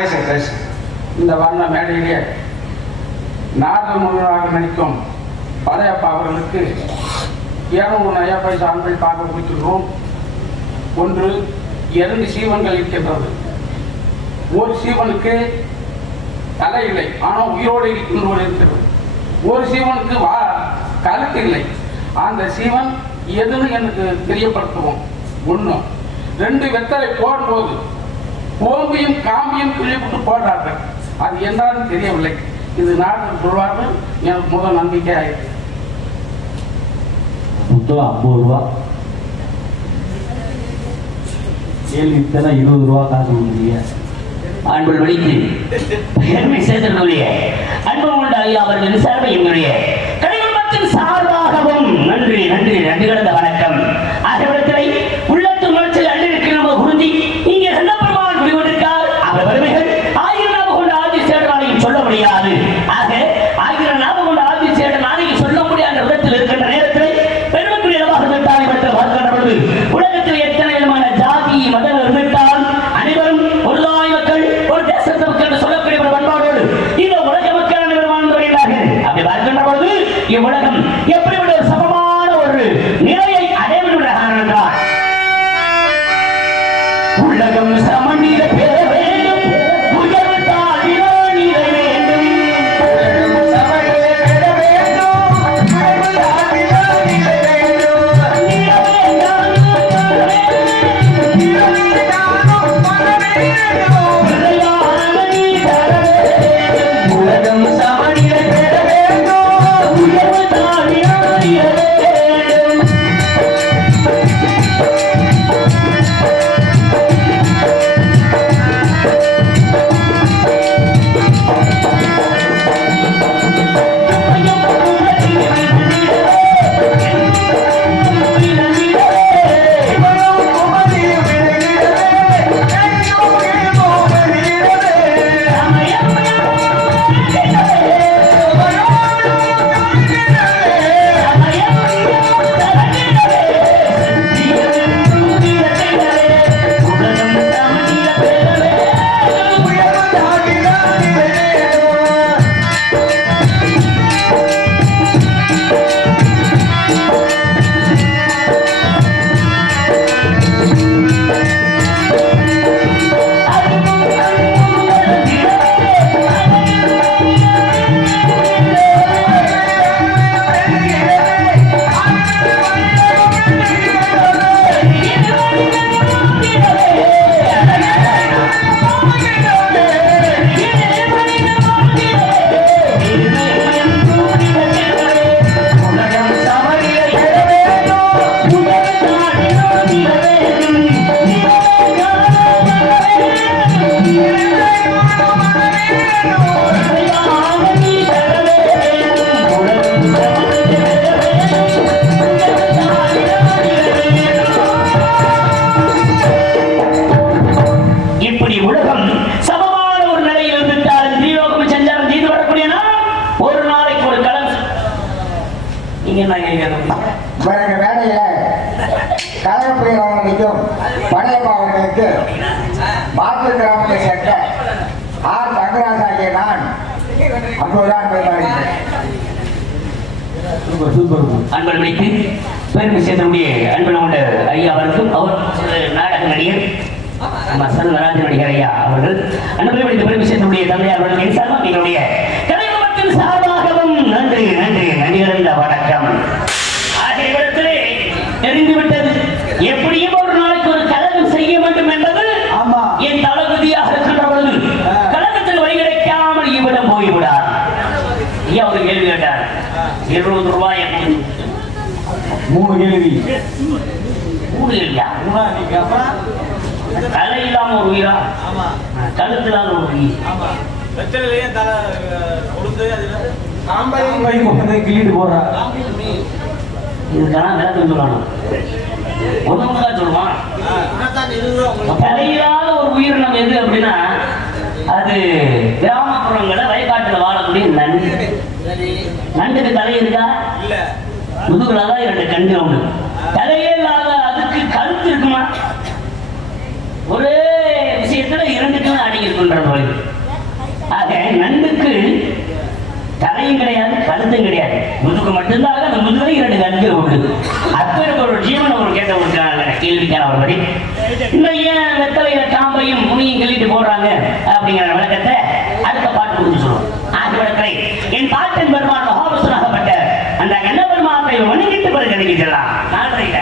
பேசு. இந்த வர்ண மேடையிலே நாடு முழுவதாக நடிக்கும் படையப்பா அவர்களுக்கு 200 நயா பைசா அன்பில் பார்க்க கொடுக்கின்றோம். ஒன்று 2 சீவன்கள் இருக்கின்றது. ஒரு சீவனுக்கு தலை இல்லை, ஆனால் உயிரோடு இருக்கின்றோடு இருக்கிறது. ஒரு சீவனுக்கு கழுத்து இல்லை. அந்த சீவன் எதுன்னு எனக்கு தெரியப்படுத்துவோம். 1. 2 வெத்தலை போடும்போது கோம்பியும் காம்பியும் கிள்ளிவிட்டு போடுறார்கள். அது என்னன்னு தெரியவில்லை. இது நாடு சொல்வார்கள். எனக்கு முதல் நம்பிக்கை ஆயிடுச்சு. மொத்தம் 50 ரூபா. கேள்வி இத்தனை 20 ரூபா காசு கொடுக்குறீங்க. அன்பு வழித்து பெருமை சேர்த்தனுடைய அன்பு உண்டாகி அவர்கள் சார்பை எங்களுடைய கலைக்குடும்பத்தின் சார்பாகவும் நன்றி நன்றி நன்றி கடந்த வணக்கம். ஆகியவற்றை உள்ளத்து உணர்ச்சியில் அள்ளிருக்கிற நம்ம குருந்தி இங்கே சந்தர்ப்பமாக குடிகொண்டிருக்கார். அவர் வறுமைகள் 1000 நாம கொண்ட ஆதி சேடனாலையும் சொல்ல முடியாது. ஆக 1000 நாம கொண்ட ஆதி சேடன் நாளைக்கு சொல்ல முடியாத விதத்தில் இருக்கின்ற நேரத்தில் பெருமைக்குரிய வாசகத்தாலை பெற்ற வாழ்க்கின்ற பொழுது உலகத்தில் எத்தனை விதமான ஜாதி மதங்கள் இருந்துவிட்டால் அனைவரும் ஒரு தாய் மக்கள் ஒரு தேசத்து மக்கள் என்று சொல்லக்கூடிய ஒரு பண்பாடோடு இந்த உலக மக்கள் அனைவரும் வாழ்ந்து வருகிறார்கள். அப்படி பார்க்கின்ற பொழுது இவ்வுலகம் எப்படிப்பட்ட ஒரு சமமான ஒரு நிலையை அடைய வேண்டும் என்றார். உலகம் சமநிலை பெற வேண்டும், உயர்வு தாழ்விலா நிலை வேண்டும். உலகம் சமநிலை பெற வேண்டும், உயர்வு தாழ்விலா நிலை வேண்டும். உலகம் சமநிலை பெற வேண்டும், உயர்வு தாழ்விலா நிலை வேண்டும். படையப்பா அவர்களுக்கு மாற்று கிராமத்தை சேர்ந்த ஆர் தங்கராஜ் ஆகிய நான் அப்போதுதான் அன்பர்களுக்கு பெருமை சேர்த்தனுடைய அன்பன் கொண்ட ஐயா அவருக்கும் அவர் நாடக நடிகர் சரவராஜ நடிகர் ஐயா அவர்கள் அன்பர்களுடைய பெருமை சேர்த்தனுடைய தந்தையார் அவர்கள் சார்பாக எங்களுடைய கலைக்குடும்பத்தின் சார்பாகவும் நன்றி நன்றி நன்றி கலந்த வணக்கம். ஆகிய இடத்திலே தெரிந்துவிட்டது எப்படியும் ஒரு நாளைக்கு ஒரு கழகம் செய்ய வேண்டும் என்பது என் தளபதியாக இருக்கின்ற பொழுது கழகத்தில் வழி கிடைக்காமல் இவ்விடம் போய்விடார். ஐயா ஒரு கேள்வி கேட்டார். 20 ரூபாய் 3 கேள்வி 3 இல்லையா? தலை இல்லாம ஒரு உயிரா, கழுத்து இல்லாத ஒரு உயிர். கிள்ளிட்டு போடுறா. இதுக்கெல்லாம் விளக்கம் சொல்லணும். ஒண்ணுதான் சொல்லுவான். தலையில்லாத ஒரு உயிரினம் எது அப்படின்னா அது கிராமப்புறங்கள வயக்காட்டுல வாழக்கூடிய நண்டு. நண்டுக்கு தலை இருக்கா? முதுகுலதான் 2 கண்டு ஒண்ணு. தலையே இல்லாத அதுக்கு கழுத்து இருக்குமா? ஒரே விஷயத்துல 2க்கும் அடிங்க இருக்கின்ற தொழில். ஆக நண்டுக்கு தலையும் கிடையாது, கழுத்தும் கிடையாது, முதுகு மட்டும்தான். அந்த முதுகை 2 கண்கள் உண்டு. அப்படி ஒரு ஜீவன் ஒரு கேட்ட ஒரு கேள்விக்கான ஒரு வழி. இந்த ஏன் வெத்தலையில காம்பையும் முனியும் கிள்ளிட்டு போடுறாங்க அப்படிங்கிற விளக்கத்தை அடுத்த பாட்டு கொடுத்து சொல்லுவோம். ஆகியவற்றை என் பாட்டின் பெருமான் மகாபுருஷனாகப்பட்ட அந்த கண்ண பெருமானை வணங்கிட்டு பிறகு நினைக்கலாம். நாளையில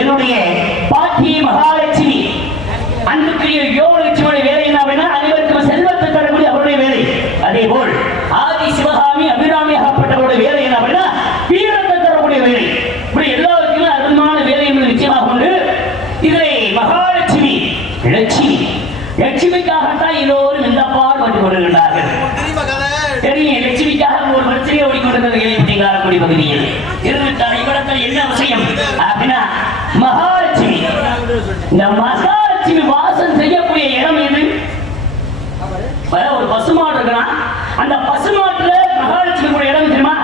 என்னுடைய பாட்டி மகாலட்சுமி அன்புக்குரிய யோகலட்சுமியுடைய வேலை என்ன அப்படின்னா அனைவருக்கும் செல்வத்தை தரக்கூடிய அவருடைய வேலை. அதே போல் ஆதி சிவகாமி அபிராமியாகப்பட்டவருடைய வேலை என்ன அப்படின்னா வீரத்தை தரக்கூடிய வேலை. இப்படி எல்லாருக்குமே அருமையான வேலை என்பது நிச்சயமாக உண்டு. இதிலே மகாலட்சுமி லட்சுமிக்காகத்தான் எல்லோரும் இந்த பாடுபட்டு கொண்டிருக்கிறார்கள். தெரியும், லட்சுமிக்காக ஒரு பிரச்சனையை ஓடிக்கொண்டிருந்தது காரைக்குடி பகுதியில் இருந்துட்டார். இவ்விடத்தில் என்ன விஷயம் அப்படின்னா மகாலட்சுமி, இந்த மகாலட்சுமி வாசம் செய்யக்கூடிய இடம் எது? ஒரு பசுமாடு இருக்கிறான், அந்த பசுமாட்டுல மகாலட்சுமி கூட இடம் தெரியுமா?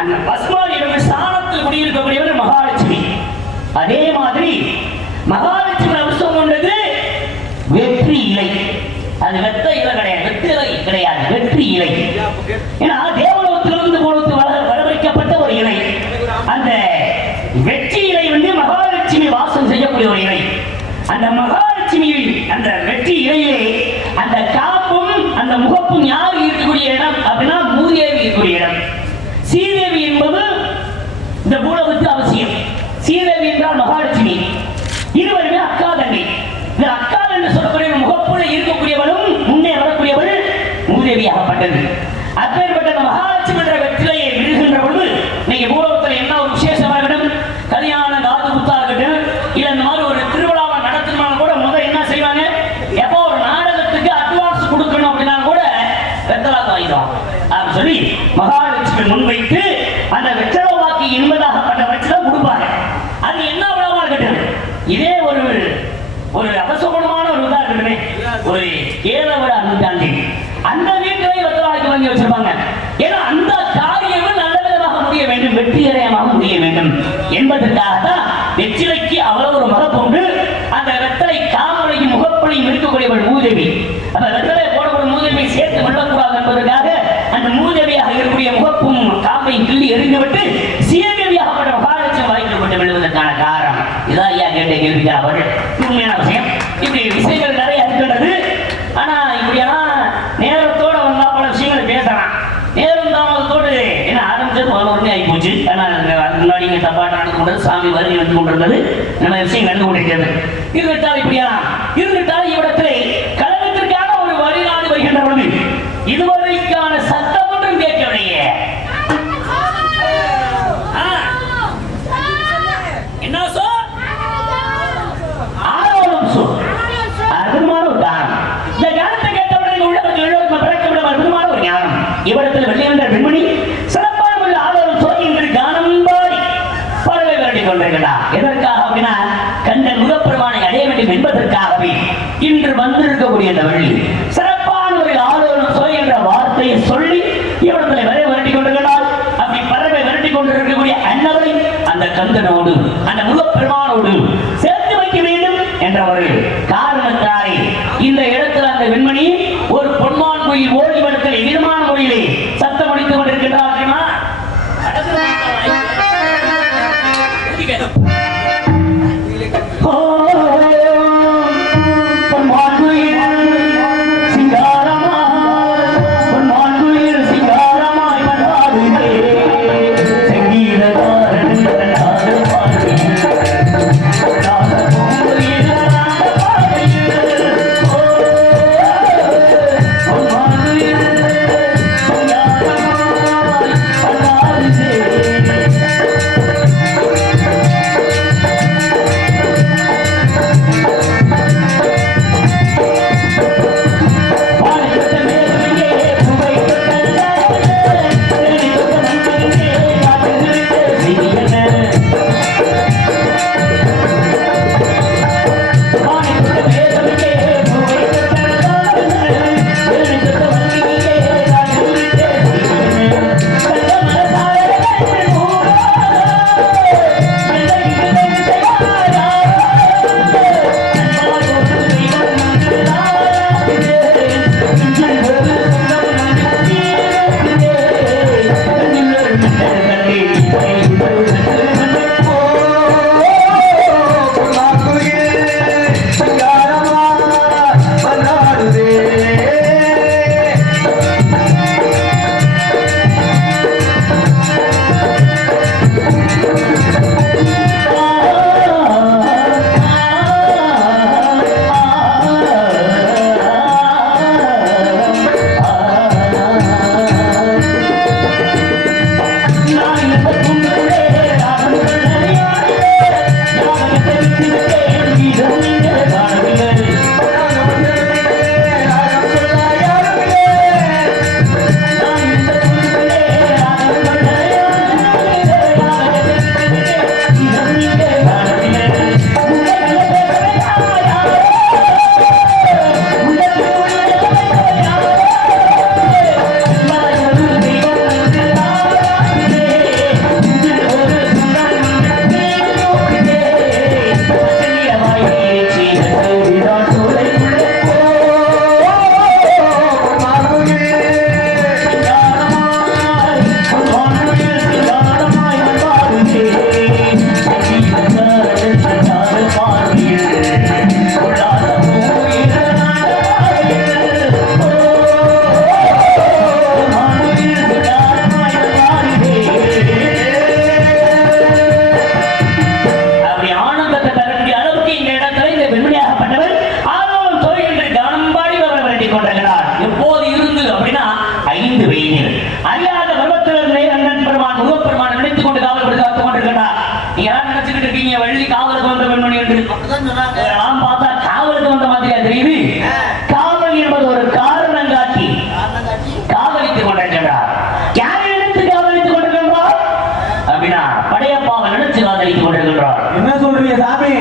அந்த பசுமாடு இடம் சாணத்தில் குடியிருக்கக்கூடியவர் மகாலட்சுமி. அதே மாதிரி மகாலட்சுமி அம்சம் கொண்டது வெற்றி இலை. அது வெத்த இலை கிடையாது, வெற்றிலை கிடையாது, வெற்றி இலை. ஏன்னா தேவலோகத்திலிருந்து கொடுத்து வரவழைக்கப்பட்ட ஒரு இலை. அந்த வெற்றி இலை மகாலட்சுமி வாசம் செய்யக்கூடிய ஒரு இலை. அந்த மகாலட்சுமி அந்த வெற்றி இலையிலே அந்த காப்பும் அந்த முகப்பும் யார் இருக்கக்கூடிய இடம் அப்படின்னா மூதேவி இருக்கக்கூடிய இடம். சீதேவி என்பது இந்த பூலோகத்துக்கு அவசியம். சீதேவி என்றால் மகாலட்சுமி. இருவருமே அக்கா தங்கை. இந்த அக்கா என்று சொல்லக்கூடிய முகப்புல இருக்கக்கூடியவளும் முன்னே வரக்கூடியவள் மூதேவியாகப்பட்டது. அப்பேற்பட்ட மகாலட்சுமி என்ற வெற்றிலையை விடுகின்ற பொழுது நீங்க பூலோகத்தில் என்ன ஒரு விசேஷமாக இருக்கட்டும், கல்யாணம் காது குத்தா இருக்கட்டும், இல்ல இந்த மாதிரி ஒரு திருவிழாவை நடத்தினாலும் கூட முதல் என்ன செய்வாங்க, எப்போ ஒரு நாடகத்துக்கு அட்வான்ஸ் கொடுக்கணும் அப்படின்னா கூட வெத்தலா வாங்கிடுவாங்க அப்படின்னு சொல்லி மகாலட்சுமி முன்வைத்து அந்த வெற்றலை வாக்கி என்பதாகப்பட்ட வெற்றிலை கொடுப்பாங்க. அது என்ன விழாவா இருக்கட்டும், இதே ஒரு அபசகுணமான ஒரு இதா இருக்கட்டுமே, ஒரு ஏழவர நூற்றாண்டு அந்த வீட்டிலே வெத்தலாக்கி வாங்கி வச்சிருப்பாங்க. ஏன்னா அந்த காரியம் நல்ல விதமாக முடிய வேண்டும், வெற்றிகரமாக முடிய வேண்டும் என்பதற்காகத்தான் வெற்றிலைக்கு அவ்வளவு ஒரு மரபுண்டு. அந்த வெத்தலை காமலையும் முகப்பலையும் இருக்கக்கூடியவள் மூதேவி. அந்த வெத்தலை போடக்கூடிய மூதேவியை சேர்த்து கொள்ளக்கூடாது என்பதற்காக அந்த மூதேவியாக இருக்கக்கூடிய முகப்பும் காமையும் கிள்ளி எறிந்துவிட்டு சீதேவியாகப்பட்ட மகாலட்சுமி வாய்ப்பு கொண்டு விழுவதற்கான காரணம் இதான். ஐயா கேட்ட கேள்விக்கு அவள் உண்மையான விஷயம். இப்படி விஷயங்கள் நிறைய இருக்கின்றது. ஆனா இப்படியெல்லாம் நேரத்தோட வந்தா பல விஷயங்களை பேசலாம். நேரம் தாமதத்தோடு என்ன ஆரம்பிச்சது உடனே ஆகி போச்சு. ஆனா முன்னாடி இங்க தப்பாட்ட நடந்து கொண்டது, சாமி வருகை வந்து கொண்டிருந்தது, நல்ல விஷயம் நடந்து கொண்டிருக்கிறது. இருந்துட்டால் இப்படியெல்லாம் இருந்துட்டால் இவ்விடத்திலே கழகத்திற்கான ஒரு வழிநாடு வருகின்ற பொழுது இதுவரைக்கான சட்டம் ஒன்றும் கேட்கவில்லையே. என்ன சொல் இவரத்தில் வெள்ளையன்ற பெண்மணி சிறப்பான உள்ள ஆதரவு சோதி என்று கானம் பாடி பறவை விரட்டி கொண்டிருக்கிறார். எதற்காக அப்படின்னா கண்ணன் முகப்பெருமானை அடைய வேண்டும் என்பதற்காகவே இன்று வந்திருக்கக்கூடிய அந்த வள்ளி சிறப்பான ஒரு ஆதரவு சோதி என்ற வார்த்தையை சொல்லி இவரத்தில் வரை விரட்டி கொண்டிருக்கிறார். அப்படி பறவை விரட்டி கொண்டிருக்கக்கூடிய அன்னவரை அந்த கந்தனோடு அந்த முகப்பெருமானோடு சேர்த்து வைக்க வேண்டும் என்ற ஒரு காரணத்தாலே இந்த இடத்துல அந்த வெண்மணி ஒரு பொன்மான் கோயில் ஓடி வடத்தில் எதிர்மான மொழியிலே சத்தம் அடித்துக் கொண்டிருக்கின்றார். Oh, சொல்லிக் கொண்டிருக்கிறார். எப்போது இருந்து அப்படின்னா 5 வயதில் அறியாத பருவத்திலிருந்தே அண்ணன் பெருமான் முருகப்பெருமான் நினைத்துக் கொண்டு காவல் கொடுத்து காத்துக் கொண்டிருக்கிறார். நீங்க யாரும் நினைச்சுக்கிட்டு இருக்கீங்க வள்ளி காவலுக்கு வந்த பெண்மணி என்று. நான் பார்த்தா காவலுக்கு வந்த மாதிரியா தெரியுது. காவல் என்பது ஒரு காரணம் காட்டி காவலித்துக் கொண்டிருக்கிறார். யாரை நினைத்து காவலித்துக் கொண்டிருக்கிறார் அப்படின்னா படையப்பாவை நினைச்சு காதலித்துக் கொண்டிருக்கிறார். என்ன சொல்றீங்க சாமி?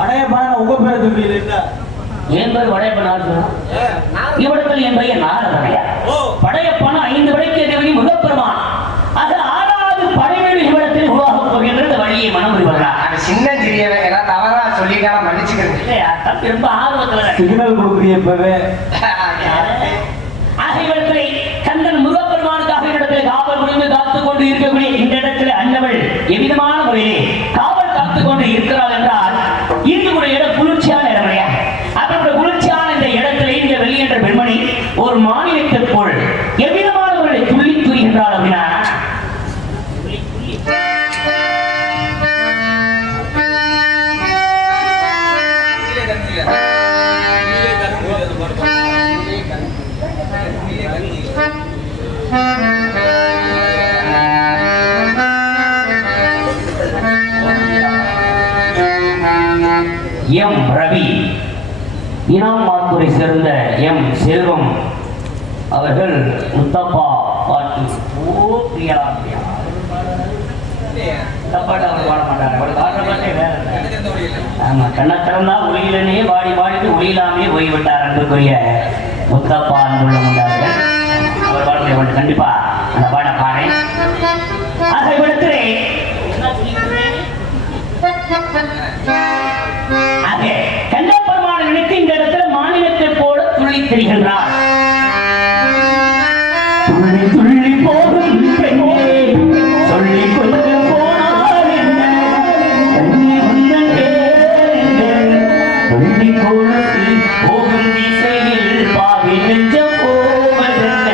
படையப்பா உங்க பேரை சொல்றீங்க. என் பேர் படையப்பனார் இவ்விடத்தில் என் பையன் நாரதனையா. படையப்பான 5 படைக்கு எதிரி முருகப்பெருமான். அது 6வது படைவீடு இவ்விடத்தில் உருவாகப் போகின்ற இந்த வழியை மனம் புரிவார். அது சின்ன சிறியவை ஏதாவது தவறா சொல்லிட்டா மன்னிச்சுக்கிறேன். ரொம்ப ஆர்வத்துல சிக்னல் கொடுக்குறீங்க இப்பவே. ஆகியவற்றை கந்தன் முருகப்பெருமானுக்காக இடத்தில் காவல் முடிந்து காத்துக் கொண்டு இருக்கக்கூடிய இந்த இடத்துல அன்னவள் எவ்விதமான முறையிலே காவல் காத்துக் கொண்டு இருக்கிறாள் என்றால் இருக்கக்கூடிய இடம் குளிர்ச்சியான இடம் இல்லையா? அப்படிப்பட்ட குளிர்ச்சியான இந்த இடத்திலே இந்த வெள்ளி என்ற பெண்மணி ஒரு மாநிலத்திற்குள் எவ்விதமான முறையை துள்ளி துரிகின்றாள் அப்படின்னா எம் ரவி இனாமாத்துறை சேர்ந்த எம் செல்வம் அவர்கள் முத்தப்பா பாட்டு பிரியா பாட்டு அவர் பாட மாட்டார். அவர் பாடுற பாட்டே வேற. ஆமா, கண்ணை திறந்தா ஒளியிலனே பாடி பாடிட்டு ஒளியிலாமே போய்விட்டார் அன்புக்குரிய முத்தப்பா அன்புள்ள முண்டார்கள். அவர் பாடலை கொண்டு கண்டிப்பா அந்த பாட பாடேன். ஆக இவ்விடத்திலே கண்ணப்பெருமான நினைத்து இந்த இடத்துல மாநிலத்தை போல துள்ளி திரிகின்றார். துள்ளி துள்ளி போகும் பெண்ணே சொல்லி கொண்டு போனார் என்ன கண்ணி வந்தே துள்ளி கொடுத்து போகும் திசையில் பாவி நெஞ்சம் போவதென்ன.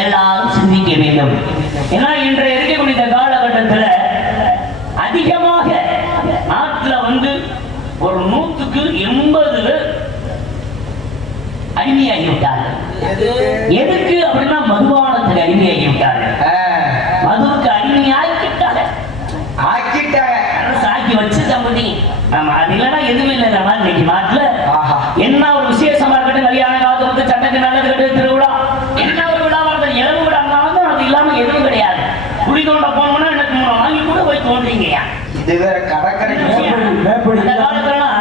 எல்லாரும் சிந்திக்க வேண்டும். ஏன்னா இன்றைய இருக்கக்கூடிய இந்த காலகட்டத்தில் அதிகமாக நாட்டில் ஒரு 100க்கு 80 அடிமையாகிவிட்டார்கள். எதுக்கு அப்படின்னா மதுபானத்துக்கு அடிமையாகிவிட்டார்கள். மதுவுக்கு அடிமையாக்கிட்டாங்க, அரசு ஆக்கி வச்சு தம்பி. அது இல்லைன்னா எதுவுமே இல்லை. இன்னைக்கு நாட்டுல என்ன ஒரு விசேஷமா இருக்கட்டும், கல்யாண காலத்து வந்து சட்டக்கு நல்லது கட்டு திருவிழா, என்ன ஒரு விழாவா இருந்தாலும் இளவு விழா இருந்தாலும் அது இல்லாம எதுவும் கிடையாது. குடி தோண்ட போனோம்னா எனக்கு வாங்கி கூட போய் தோன்றீங்கயா. இது வேற கடற்கரை அந்த காலத்துலலாம்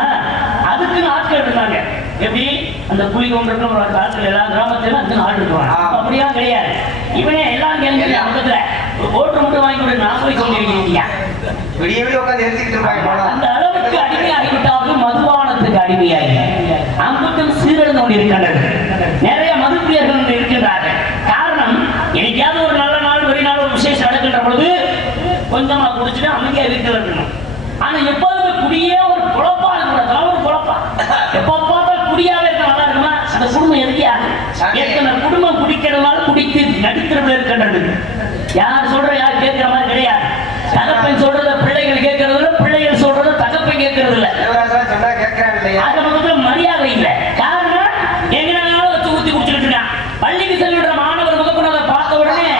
அதுக்குன்னு ஆட்கள் இருந்தாங்க. எப்படி அந்த புலி தோன்றதுக்கு ஒரு காலத்துல எல்லா கிராமத்திலும் அதுக்கு ஆள் இருக்குவாங்க. அப்படிலாம் கிடையாது. இவனே எல்லாம் கேள்வி பக்கத்துல ஓட்டு மட்டும் வாங்கி கொண்டு நான் போய் தோண்டிருக்கீங்க. விடிய விடிய உட்காந்து எரிச்சுக்கிட்டு இருப்பாங்க. அந்த அளவுக்கு அடிமையாகிவிட்டாலும் மதுபானத்துக்கு அடிமையாகி அங்குட்டும் சீரழிந்து கொண்டிருக்கின்றது. நிறைய மதுப்பிரியர்கள் இருக்கின்றார்கள். காரணம், எனக்காவது ஒரு நல்ல நாள் வெளிநாள் ஒரு விசேஷம் நடக்கின்ற பொழுது கொஞ்சமா குடிச்சுட்டு அமைதியா வீட்டில் இருக்கணும். ஆனா எப்போதுமே குடியே ஒரு குழப்பா இருக்கிற ஒரு குழப்பா. எப்ப பார்த்தாலும் குடியாவே இருக்க நல்லா இருக்குமா? அந்த குடும்பம் எதுக்கியா? எத்தனை குடும்பம் குடிக்கிறதுனால குடித்து நடுத்தரவில் இருக்கின்றது. யார் சொல்ற யார் கேட்கிற மாதிரி கிடையாது. தகப்பன் சொல்றத பிள்ளைகள் கேட்கறது இல்ல, பிள்ளைகள் சொல்றத தகப்பன் கேட்கறது இல்ல. மரியாதை இல்ல. காரணம், எங்கனாலும் வச்சு ஊத்தி குடிச்சுக்கிட்டு இருக்கான். பள்ளிக்கு செல்கின்ற மாணவர் முகப்புறதை பார்த்த உடனே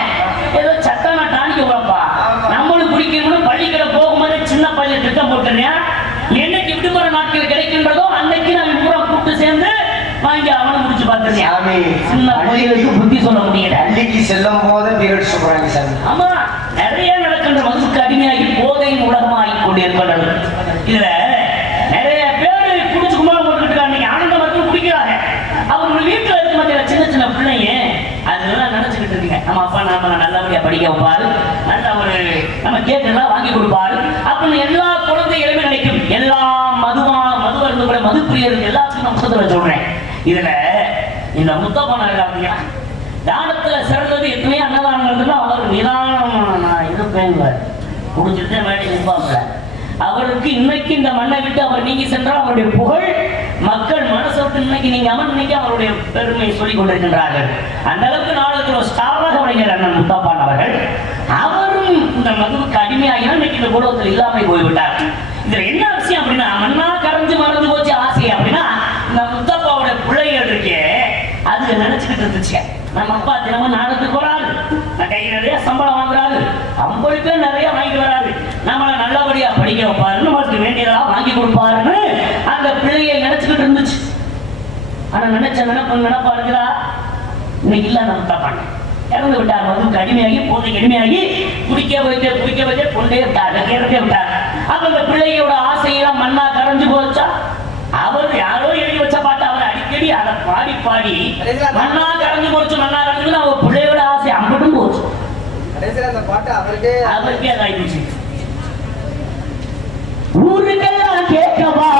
ஏதோ சத்தமா டானிக்க போறப்பா, நம்மளும் குடிக்கணும். பள்ளிக்கூட போகும்போது சின்ன பையன் திட்டம் போட்டுறேன். என்னைக்கு விடுமுறை நாட்கள் கிடைக்கின்றதோ அன்னைக்கு நான் பூரா கூப்பிட்டு சேர்ந்து வாங்கி அவனை முடிச்சு பார்த்துருக்கேன். சின்ன பையனுக்கு புத்தி சொல்ல முடியல. பள்ளிக்கு செல்லும் போது பீரியட் சொல்றாங்க சார். ஆமா, நிறைய நடக்கின்ற மதுக்கு அடிமையாகி போதையின் உலகமாகி கொண்டிருக்கின்றது. இதுல நிறைய பேர் குடிச்சு குமாரம் போட்டுக்கிட்டு அன்னைக்கு ஆனந்த மட்டும் குடிக்கிறாங்க. அவங்க வீட்டுல இருக்க மாட்டேங்கிற சின்ன சின்ன பிள்ளைங்க அதெல்லாம் நினைச்சுக்கிட்டு இருக்கீங்க. நம்ம அப்பா நாம நல்லபடியா படிக்க வைப்பாரு, நல்ல ஒரு நம்ம கேட்டெல்லாம் வாங்கி கொடுப்பாரு அப்படின்னு எல்லா குழந்தைகளுமே நினைக்கும். எல்லா மது அருந்து கூட மது பிரியர்கள் எல்லாத்துக்கும் நான் முதல்ல சொல்றேன். இதுல இந்த முத்தப்பன இருக்காங்க, தானத்துல சிறந்தது எத்தனையோ அன்னதானங்கள் அவர் நிதானம் இருப்பேங்க குடிச்சிட்டு வேலை இருப்பாங்க. அவருக்கு இன்னைக்கு இந்த மண்ணை விட்டு அவர் நீங்கி சென்றால் அவருடைய புகழ் மக்கள் மனசு விட்டு இன்னைக்கு நீங்க இன்னைக்கு அவருடைய பெருமையை சொல்லிக் கொண்டிருக்கின்றார்கள். அந்த அளவுக்கு நாளுக்கு ஒரு ஸ்டாராக உடைஞர் அண்ணன் முத்தாப்பான் அவர்கள். அவரும் இந்த மதுவுக்கு அடிமையாகினா இன்னைக்கு இந்த குடும்பத்தில் இல்லாமல் போய்விட்டார். இதுல என்ன விஷயம் அப்படின்னா, மண்ணா கரைஞ்சு மறந்து போச்சு ஆசை அப்படின்னா, இந்த முத்தாப்பாவோட பிள்ளைகள் இருக்கே அது நினைச்சுக்கிட்டு இருந்துச்சு. நம்ம அப்பா தினமும் நாடகத்துக்கு வராது, கை நிறைய சம்பளம் வாங்குறாரு, 50 பேர் நிறைய வாங்கிட்டு வராது, நம்மளை நல்லபடியா படிக்க வைப்பாரு, நம்மளுக்கு வேண்டியதெல்லாம் வாங்கி கொடுப்பாருன்னு அந்த பிள்ளையை நினைச்சுக்கிட்டு இருந்துச்சு. ஆனா நினைச்ச நினைப்பா இருக்கிறா இன்னைக்கு இல்ல. நம்ம தப்பாங்க இறந்து விட்டார். மதுக்கு அடிமையாகி போதைக்கு அடிமையாகி குடிக்க வைத்து கொண்டே விட்டார், இறந்தே விட்டார். அப்ப அந்த பிள்ளையோட ஆசையெல்லாம் மண்ணா கரைஞ்சு போச்சா. அவர் யாரோ எழுதி வச்ச பாட்டு அவர் அடிக்கடி அதை பாடி பாடி மண்ணா கரைஞ்சு போச்சு, மண்ணா கரைஞ்சு அவர் பிள்ளையோட ஆசை அம்பட்டும் போச்சு. அவருக்கே அதாயிடுச்சு. ஊருக்கெல்லாம் கேட்கவா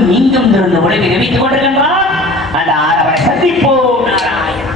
அங்கும் இங்கும் திறந்து உலகை நினைத்துக் கொண்டிருக்கின்றான். அந்த ஆரவரை சந்திப்போம். நாராயணா.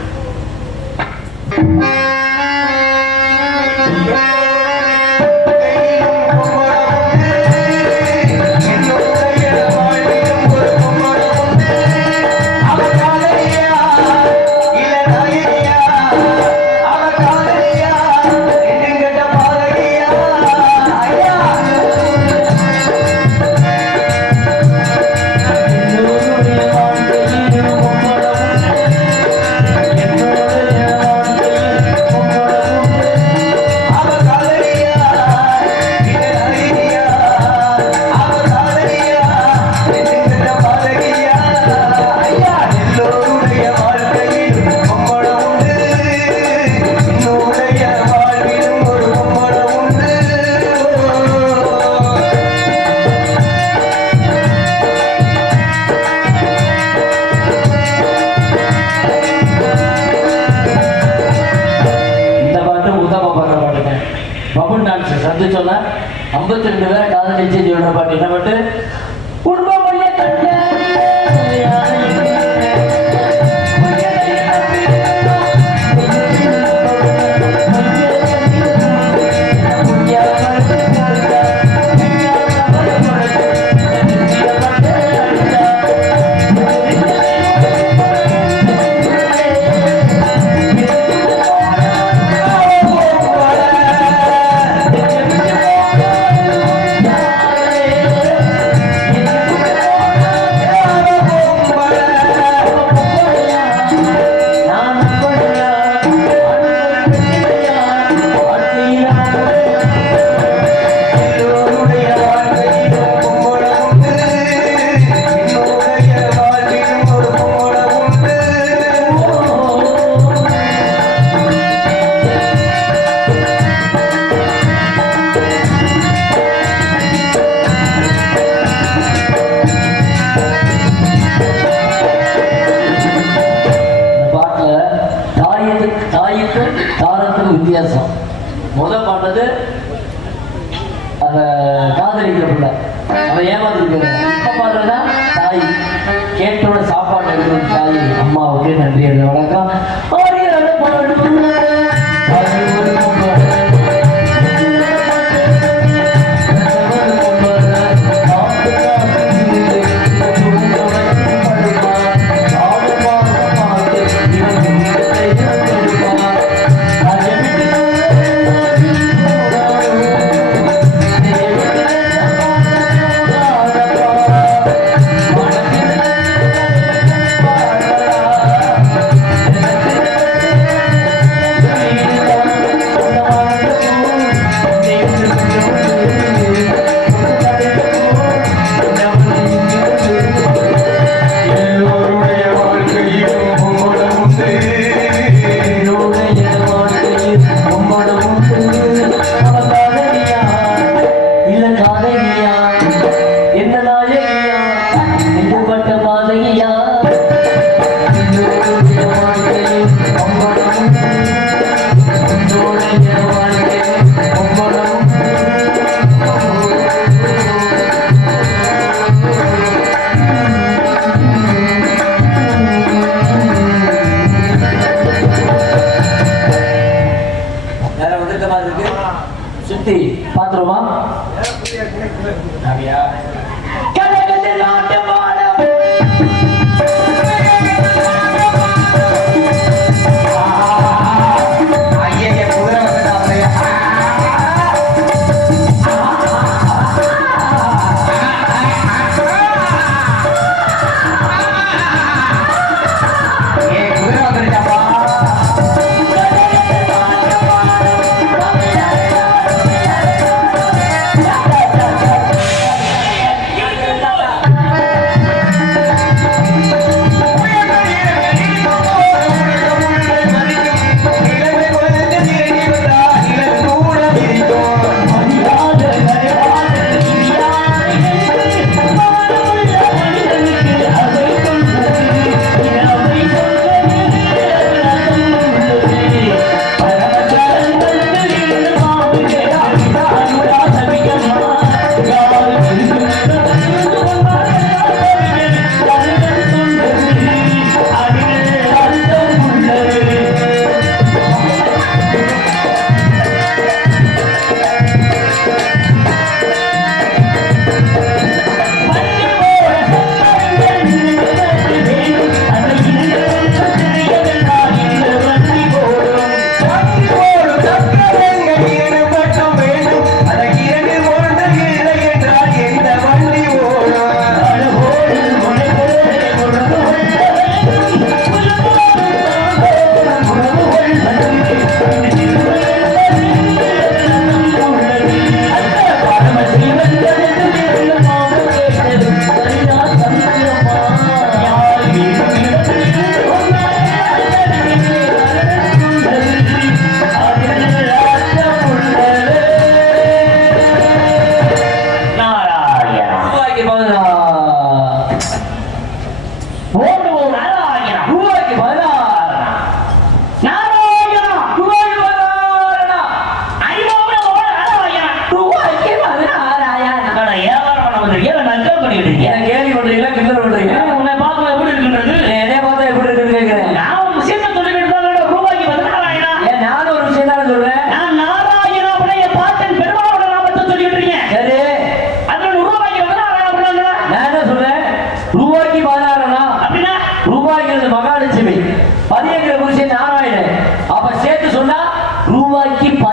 சொன்ன 52 பேரை காதலிச்சு சொல்ற பாட்டு என்ன பாட்டு? குடும்பமைய கண்ட வித்தியாசம். முதல் பாட்டது அத காதலிக்கிற பிள்ளை அவன் ஏமாத்திருக்க. இப்ப பாடுறதா தாய் கேட்டோட சாப்பாடு எடுக்கணும். தாய் அம்மாவுக்கு நன்றி. வணக்கம். சுத்தி பாத்துருமா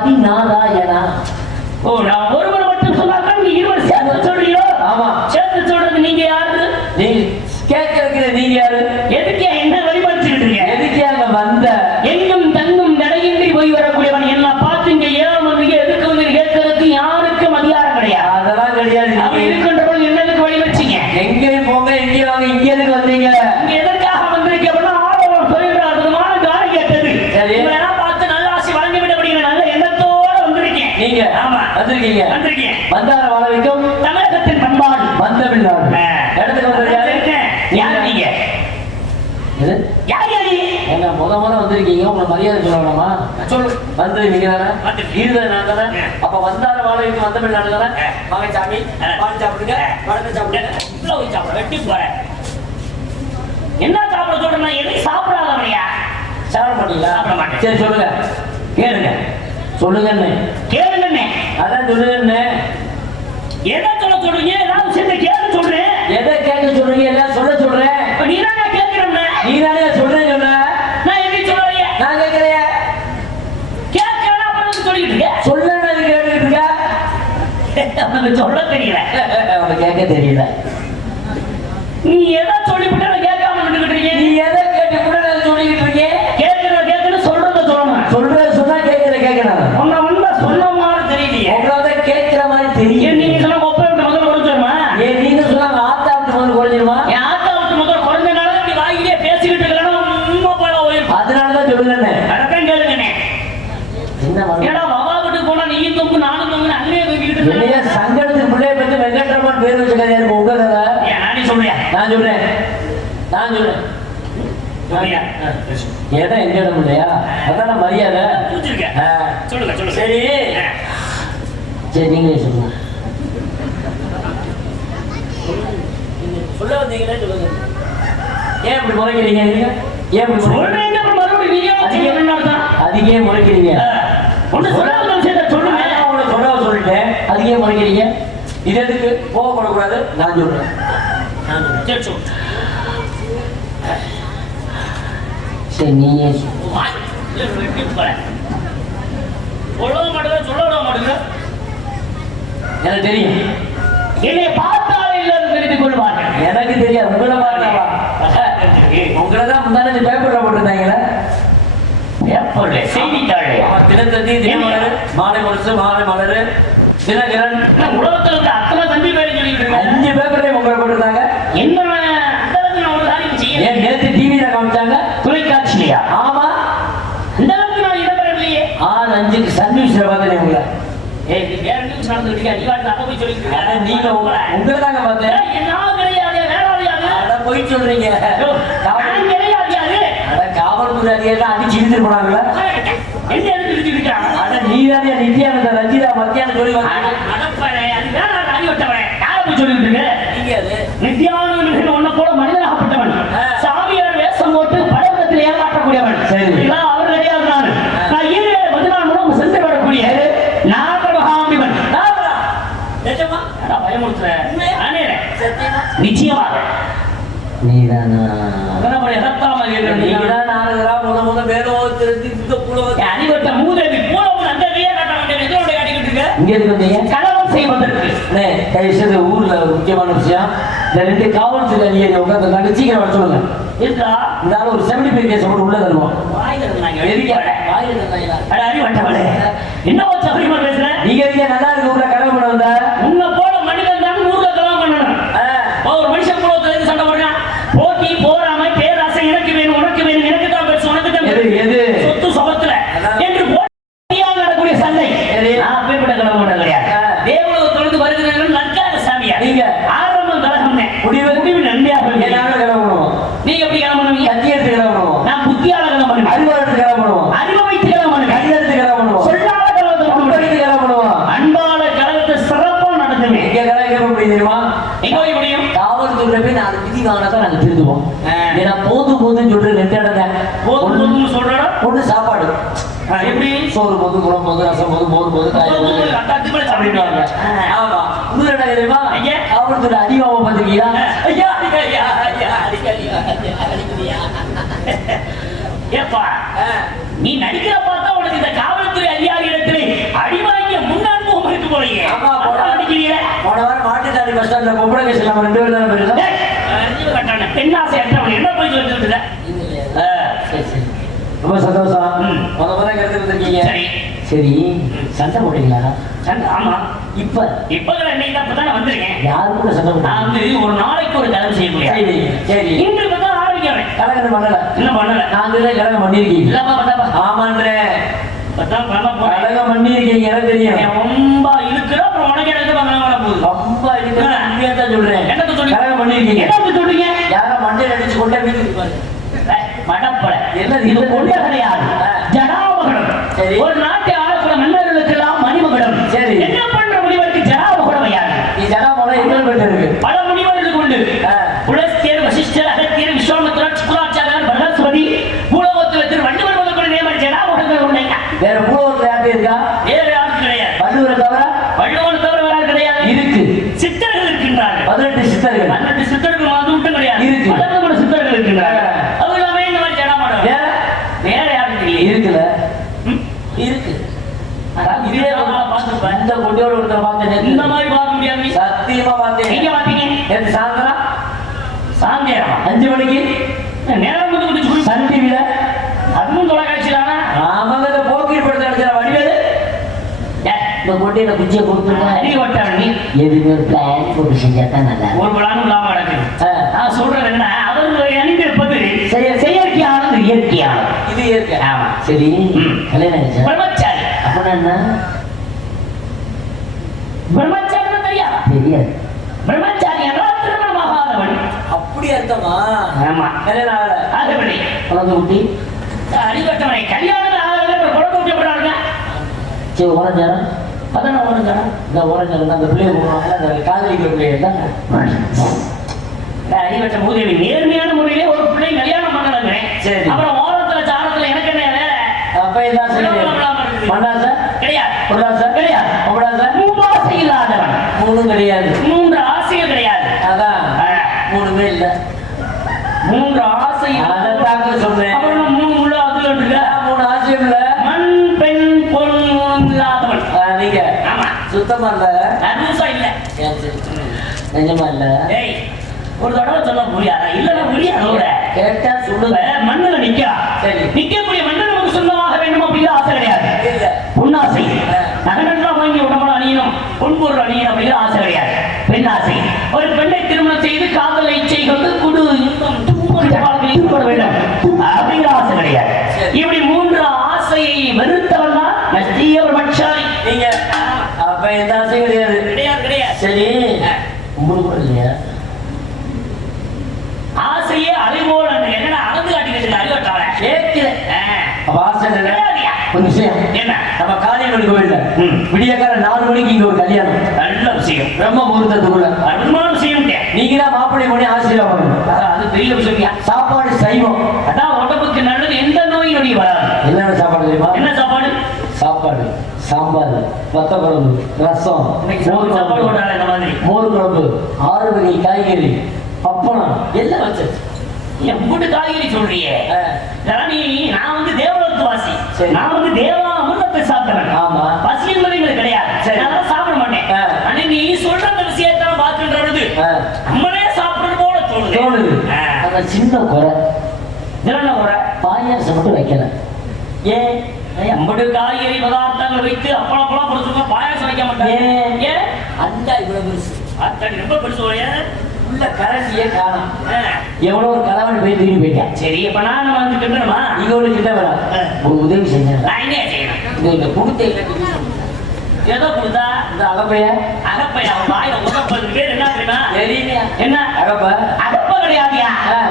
பதிநாராயணா. ஓ, நான் ஒருவர் மட்டும் சொன்னாக்கா நீ இருவர் சேர்த்து சொல்றீங்களோ? ஆமா. சேர்த்து சொல்றது நீங்க யாரு? நீங்க கேட்கறதுக்கு நீங்க யாரு? எதுக்கே என்ன வழிபடுத்திட்டு இருக்கீங்க? எதுக்கே அங்க வந்த? எங்கும் தங்கும் தடையின்றி போய் வரக்கூடியவன் என்ன பார்த்து இங்க ஏன் வந்து எதுக்கு வந்து கேட்கறதுக்கு யாருக்கும் அதிகாரம் கிடையாது. அதெல்லாம் கிடையாது. அவன் இருக்கின்ற போது என்னதுக்கு வழி வச்சீங்க? எங்கேயும் போங்க, எங்கேயும் வாங்க, இங்க எதுக்கு வந்தீங்க? இங்க எதற்காக வந்திருக்க அப்படின்னா ஆடவன் சொல்கிற அற்புதமான காலம் கேட்டது. சரி. இதெல்லாம் பார்த்து நல்ல ஆசை வழங்கி விட அப்படிங்கிற நல்ல எண்ணத்தோட வந்திருக்கேன். நீங்க ஆமா வந்திருக்கீங்க. வந்திருக்கீங்க. வந்தார வாழ வைக்கும் தமிழகத்தின் பண்பாடு வந்தமிழ்நாடு இடத்துக்கு வந்தது யாரு? யார் நீங்க? எது? யார் யாரு? என்ன முத வந்திருக்கீங்க, உங்களை மரியாதை சொல்லணுமா? சொல்லு. வந்து நீங்க தானே வந்திருக்கேன். இருந்தது நான் தானே. அப்ப வந்தார வாழ வைக்கும் வந்தமிழ்நாடு தானே. மகன் சாமி பால் சாப்பிடுங்க, பழத்தை சாப்பிடுங்க. இவ்வளவு சாப்பிட வெட்டி போறேன். என்ன சாப்பிட சொல்றேன்? எதுவும் சாப்பிடாதவனையா? சாப்பிட மாட்டீங்களா? சாப்பிட மாட்டேன். சரி சொல்லுங்க, கேளுங்க. சொல்லுங்கண்ணே. கேளுங்கண்ணே. அதான் சொல்லுங்கண்ணே. எதை சொல்ல சொல்றீங்க? ஏதாவது சேர்ந்து கேட்க சொல்றேன். எதை கேட்க சொல்றீங்க? எல்லாம் சொல்ல சொல்றேன். இப்ப நீ தானே கேட்கிறேன். நீ தானே சொல்றேன் சொன்ன. நான் எப்படி சொல்றீங்க? நான் கேட்கலையா? கேட்கிறேன் அப்புறம் சொல்லிட்டு இருக்க. சொல்ல கேட்டுக்கிட்டு இருக்க. உனக்கு சொல்ல தெரியல. அவங்க கேட்க தெரியல. நீ எதை சொல்லிவிட்டு கேட்காம நின்றுகிட்டு இருக்கீங்க? நீ எதை கேட்டு கூட நான் சொல்லிக்கிட்டு இருக்கேன். கேட்கணும் சொல்றத சொல்லணும். சொல்ற சொன்னா கேட்கணும். உன்னை ஒன்றை சொன்ன மாதிரி தெரியலையே. உங்களால கேட்கிற மாதிரி தெரியும். நீங்க சொன்ன ஒப்பை விட்டு முதல்ல குறைஞ்சிருமா? ஏன் நீங்க சொன்னாங்க ஆத்தா விட்டு முதல்ல குறைஞ்சிருமா? என் ஆத்தா விட்டு முதல்ல குறைஞ்சனால இப்படி வாயிலே பேசிக்கிட்டு இருக்கணும். உண்மை போல போயிருக்கும். அதனாலதான் சொல்லுங்கண்ணே. அதான் கேளுங்கண்ணே. என்ன ஏடா வவா வீட்டுக்கு போனா நீயும் தொங்கு நானும் தொங்கு அங்கேயே தூக்கிட்டு இல்லையா? இருக்கேன். சங்கடத்துக்கு பிள்ளைய பத்தி வெங்கட்ரமன் பேர் வச்ச கதையா இருக்கும் உங்க கதை. நீ சொல்றியா? நான் சொல்றேன். இடம் எந்த இடம் இல்லையா? அதான் மரியாதை. புரிஞ்சிருக்கேன். சொல்லுங்க. சரி சரி, நீங்களே சொல்லுங்க. சொல்ல வந்தீங்களே சொல்லுங்க. ஏன் இப்படி முறைக்கிறீங்க? ஏன் இப்படி சொல்றேன் அப்புறம் மறுபடியும் நீங்க அதுக்கே முறைக்கிறீங்க? ஒண்ணு சொல்லாத விஷயத்தை சொல்லுங்க. உங்களை சொல்ல சொல்லிட்டேன், அதுக்கே முறைக்கிறீங்க. இது எதுக்கு கோவப்படக்கூடாது? நான் சொல்றேன். சரி சொல்லு. சரி நீயே சொல்ல மாட்டேங்க. எனக்கு தெரியும். என்னை பார்த்தாலே எல்லாரும் தெரிந்து கொள்வார்கள். எனக்கு தெரியாது. உங்களை பார்த்தாவா? உங்களை தான் முந்தானே பேப்பர்ல போட்டிருந்தாங்களே. பேப்பர்ல செய்தித்தாள். தினத்தந்தி, தினமலர், மாலை முரசு, மாலை மலர், தினகரன், உலகத்தில் இருக்க அத்தனை தம்பி பேரை சொல்லிட்டு இருக்காங்க. 5 பேப்பர்ல உங்களை போட்டிருந்தாங்க. என்ன அந்த அளவுக்கு நான் ஒரு காரியம் செய்ய. ஏன் நேற்று டிவியில காமிச்சாங்க? தொலைக்காட்சியா? ஆமா. அந்த அளவுக்கு நான் இடம்பெறவில்லையே. 6:05க்கு சன் நியூஸ்ல பார்த்தேன் உங்களை. ஏய், நீ வேற நியூஸ் நடந்துட்டு இருக்க. நீ வாட்டு அங்க போய் சொல்லிட்டு இருக்க. நீங்க உங்களை தாங்க பார்த்தேன். என்ன கிடையாது, வேற ஆளியாது. அட போய் சொல்றீங்க. நான் கிடையாது. அட காவல்துறை அதிகாரிலாம் அடிச்சு இழுத்துட்டு போனாங்களா? என்ன எடுத்துட்டு இருக்காங்க? அட நீ தானே நித்யானந்த ரஞ்சிதா மத்தியானம் சொல்லி வந்தாங்க. அடப்பறே, அது வேற அறிவட்டவன். யாரை போய் சொல்லிட்டு இருக்க? நீங்க அது நித்யானந்தன் ஒன்ன போல மனிதனாகப்பட்டவன். சாமியார் வேஷம் போட்டு படத்திலே ஏமாற்றக்கூடியவன். சரி. அவர் கிடையாது. நான் ஈரே 14 முறை சென்று வரக்கூடிய நாகமகாம்பிவன். நிஜமா? பயமுறுத்துறேன். நிச்சயமாக நீதானா? நீங்கதான் அடிபட்ட மூதேவி போல அந்த இங்க இருக்கு வந்தீங்க. கலவரம் செய்வதற்கு தயவுசெய்து ஊர்ல ஒரு முக்கியமான விஷயம். இந்த 2 காவல்துறை அதிகாரி உட்காந்து சீக்கிரம் வர சொல்லுங்க. இருக்கா? இந்த ஆள் ஒரு 70 கேஸ் போட்டு உள்ள தருவோம். அறிவட்டவளே, என்ன சபரிமா பேசுற? நீங்க நல்லா இருக்கு ஊர்ல கலவு பண்ண வந்தா. உன்னை போல மனிதன் தான் ஊர்ல கலவரம் பண்ணணும். ஒரு மனுஷன் போல சண்டை போடுறான். போட்டி போறாம பேராசை எனக்கு வேணும், உனக்கு வேணும், எனக்கு தான் பேசு, உனக்கு தான் எது சொத்து சொபத்துல என்று போட்டியாக நடக்கூடிய சண்டை. நான் அப்பேற்பட்ட கலவரம் பண்ண கிடையாது. தேவலோகத்திலிருந்து வருகிறவர்கள் நற்கார சாமியா. நீங்க ஆரம்பம் கலகம் முடிவு நன்மையாக. கலவு பண்ணுவோம். நீங்க எப்படி கலகம் பண்ணுவீங்க? கத்தி எடுத்து கலவு பண்ணுவோம். நான் புத்தியால கலகம் பண்ணுவேன். அறிவு எடுத்து கலவு பண்ணுவோம். அறிவை வைத்து கலகம் பண்ணுவேன். கை எடுத்து கலவு பண்ணுவோம். சொல்லாத கலவத்தை கலவு பண்ணுவோம். அன்பால கலகத்தை சிறப்பா நடத்துவேன். இங்க கலவு கேட்க முடியும் தெரியுமா? எங்க போய் முடியும்? காவல்துறை போய் 4 விதி வாங்கினாதான் நாங்க திருந்துவோம். ஏன்னா போதும் சொல்ற 2 இடம் போதும் சொல்றா. ஒண்ணு சாப்பாடு. எப்படி? சோறு போது, குழம்பு போது, ரசம் போது, மோர் போது, காய் போது அப்படின்னுவாங்க. ஆமா. இன்னொரு இடம் தெரியுமா? காவல்துறை அதிகமாக பார்த்துருக்கீங்களா? ஐயா ஏப்பா, நீ நடிக்கிற பார்த்தா உனக்கு இந்த காவல்துறை அதிகாரி இடத்திலே போலையே ஆமா, போன அடிக்கிறீங்க. போன வாரம் மாட்டுத்தாடி பஸ் ஸ்டாண்ட்ல பொம்பளை கேஸ் நம்ம 2 பேரும் தானே போயிருந்தோம். அறிவு கட்டான பெண்ணாசை அற்றவன் என்ன போய் சொல்லிட்டு இருக்க? சரி சரி ரொம்ப சந்தோஷம். முத கருத்து வந்திருக்கீங்க. சரி சரி சண்டை போட்டீங்களா? சண்டை ஆமா. இப்ப இப்ப இன்னைக்கு தான் இப்பதான் வந்திருக்கேன். யாரு கூட சண்டை போட்டீங்க? நான் வந்து ஒரு நாளைக்கு ஒரு கலவு செய்ய முடியாது. சரி சரி இன்று இப்பதான் ஆரம்பிக்கிறேன். கலகரம் பண்ணல. என்ன பண்ணல? நான் கலகம் பண்ணிருக்கீங்க. இல்லப்பா பத்தாப்பா. ஆமான்றேன். இப்பதான் பண்ண போறேன். கலகம் பண்ணிருக்கீங்க எனக்கு தெரியும். ரொம்ப இழுக்கிற அப்புறம் உனக்கு எனக்கு பண்ண போகுது. ரொம்ப உண்மையா தான் சொல்றேன். என்னது சொல்றீங்க? கலகம் பண்ணிருக்கீங்க. என்ன சொல்றீங்க? யாரோ மண்டையில் அடிச்சு கொண்டே வீட்டுக்கு பாரு. மடப்பட என்னது இது இது? கொண்ட கிடையாது. ஜடாமகுடம். சரி. ஒரு நாட்டை ஆளக்கூடிய மன்னர்களுக்கெல்லாம் மணிமகுடம். சரி. என்ன பண்ற முனிவருக்கு ஜடாமகுடம் ஐயாது. நீ ஜனா போல இன்னொரு பெண் இருக்கு. பல முனிவர்கள் உண்டு. ஆ. புலஸ்தியர், வசிஷ்டர், அகத்தியர், விஸ்வாமித்திரர், சுக்ராச்சாரியர், பரமேஸ்வரி, பூலோகத்தில் வள்ளுவர் முதற்கொண்டு நியமன ஜடாமகுடங்கள் உண்டைங்க. வேற பூலோகத்துல யாரு இருக்கா? வேற யாரும் கிடையாது. வள்ளுவரை தவிர வள்ளுவன் தவிர வேற யாரும் கிடையாது. இருக்கு. சித்தர்கள் இருக்கின்றார்கள். 18 சித்தர்கள் 12 சித்தர்கள் அது மட்டும் கிடையாது. இருக்கு. பலவிதமான சித்தர்கள் இருக்கின்றார்கள். அது எல்லாமே இந்த மாதிரி ஜடாமகுடம். வேற வேற யாரும் தெரியல. இருக்குல்ல? ம்? இருக்கு. அதான் இதே நான் பார்த்திருப்பேன். இந்த கொடியோட ஒருத்தர் பார்த்தேன். இந்த மாதிரி பார்க்க முடியாது. சத்தியமா பார்த்தேன். எங்க பாத்தீங்க? நேற்று சாயந்தரம் சாந்தியமா 5 மணிக்கு நேரம் வந்து குடிச்சு சன் டிவில அதுவும் தொலைக்காட்சியிலானா ஆமாங்க இந்த போக்கீர் படத்தை நடிச்ச வடிவேலு இந்த கொட்டையில குச்சியை கொடுத்துருக்கேன். அடி வட்டாரு நீ எதுவுமே ஒரு பிளான் போட்டு செஞ்சா தான் நல்லா இருக்கும். ஒரு பலானும் இல்லாம நடக்குது. நான் சொல்றது என்ன அவர்கள் அணிந்திருப்பது செயற்கையானது இயற்கையானது. இது இயற்கை. ஆமா. சரி கல்யாணம் ஆயிடுச்சா? பிரம்மச்சாரி. அப்படின்னா என்ன? பிரம்மச்சாரி தெரியாது. தெரியாது. பிரம்மச்சாரி என்றால் திருமணமாகாதவன். அப்படி அர்த்தமா? ஆமா. கல்யாணம் ஆகல. ஆகவில்லை. குழந்தை குட்டி அடிபட்டவனை கல்யாணம் ஆகவில்லை குழந்தை ஊட்டி போறாங்க. சரி ஓரஞ்சாரம் அதான் ஓரஞ்சாரம். இந்த ஓரஞ்சாரம் அந்த பிள்ளைய போடுவாங்க அந்த காதலிக்கிற பிள்ளைய தான் அடிபட்ட மூதேவி நேர்மையான முறையிலே ஒரு பிள்ளை கல்யாணம் பண்ணலங்க. சரி. அப்புறம் ஓரத்துல சாரத்துல எனக்கு என்ன வேலை? அப்ப இதான் சரி. மண்ணாசை கிடையாது. பொருளாசை கிடையாது. பொருளாசை மூவாசை இல்லாதவன். மூணும் கிடையாது. 3 ஆசைகள் கிடையாது. அதான் ஆ. மூணுமே இல்ல. 3 ஆசை அதைத்தாங்க சொல்றேன். அப்புறம் 3 உள்ள அதுல இருக்கு. 3 ஆசையும் இல்ல. மண் பெண் பொன் இல்லாதவன். நீங்க ஆமா. சுத்தமா இல்ல. நடுசா இல்ல. நிஜமா இல்ல. ஏய் ஒரு தடவை சொல்ல புரியாதா? இல்லன்னா புரியாதோட கேட்டா சொல்லுங்க. மண்ணுல நிக்கிறா. சரி. நிக்கக்கூடிய மண்ணு நமக்கு சொந்தமாக வேண்டும் அப்படிங்கிற ஆசை கிடையாது. இல்ல. பொன்னாசை. நகனெல்லாம் வாங்கி உடம்புல அணியணும், பொன்பொருள் அணியணும் அப்படிங்கிற ஆசை கிடையாது. பெண் ஆசை. ஒரு பெண்ணை திருமணம் செய்து காதல் இச்சை கொண்டு குடு இன்பம் துன்பம் வாழ்க்கையில் ஈடுபட வேண்டும் அப்படிங்கிற ஆசை கிடையாது. இப்படி 3 ஆசையை வெறுத்தவன் தான் நஷ்டீயவர் மச்சாரி. நீங்க அப்ப எந்த ஆசையும் கிடையாது. கிடையாது கிடையாது. சரி உங்களுக்கு கூட இல்லையா? ஆசையே அலைபோல் என்னடா அளந்து காட்டிக்கிட்டு அறிவட்டாள கேட்கிறேன். அப்ப ஆசை என்ன? கிடையாதுயா. ஒரு விஷயம் என்ன? நம்ம காளியம்மன் கோயில்ல விடியக்கால 4 மணிக்கு இங்க ஒரு கல்யாணம். நல்ல விஷயம். பிரம்ம முகூர்த்தத்துக்குள்ள அருமான விஷயம். நீங்க தான் மாப்பிள்ளை பண்ணி ஆசீர்வாதம். அது பெரிய விஷயம். சாப்பாடு சைவம். அதான் உடம்புக்கு நல்லது, எந்த நோய் நொடி வராது. என்னென்ன சாப்பாடு தெரியுமா? என்ன சாப்பாடு? சாப்பாடு சாம்பார், வத்த குழம்பு, ரசம், மோர் சாப்பாடு குழம்பு, போட்டாங்க இந்த மாதிரி. மோர் குழம்பு, 6 வகை காய்கறி, அப்பளம் எல்லாம் வச்சு என் வீட்டு காய்கறி சொல்றியே. இதெல்லாம் நான் வந்து தேவலோகத்து வாசி. சரி. நான் வந்து தேவா அமிர்தத்தை சாப்பிட்டவன். ஆமா. பசி என்பது எங்களுக்கு கிடையாது. சரி. நான் அதெல்லாம் சாப்பிட மாட்டேன். ஆனா நீ சொல்ற அந்த விஷயத்தை பார்க்கின்ற பொழுது நம்மளே சாப்பிடுறது போல தோணுது. தோணுது. அந்த சின்ன குறை இதெல்லாம் என்ன குறை? பாயாசம் மட்டும் வைக்கல. ஏன்? ஐம்பது காய்கறி பதார்த்தங்கள் வைத்து அப்பளம் பொறுத்துக்க பாயாசம் வைக்க மாட்டேன். ஏன்? அந்த இவ்வளவு பெருசு அத்தனை ரொம்ப பெருசு. உள்ள கரண்டியே காணும். எவ்வளவு ஒரு கலவன் போய் தூக்கி போயிட்டான். சரி இப்ப நான் வந்து கிட்டணுமா? நீங்க ஒரு கிட்ட வரா ஒரு உதவி செஞ்சேன். நான் என்ன செய்யணும்? இந்த கொடுத்த ஏதோ கொடுத்தா இந்த அகப்பைய அகப்பை அவன் வாயில உதப்பது பேர் என்ன தெரியுமா? தெரியலையா? என்ன அகப்ப அகப்ப கிடையாதியா?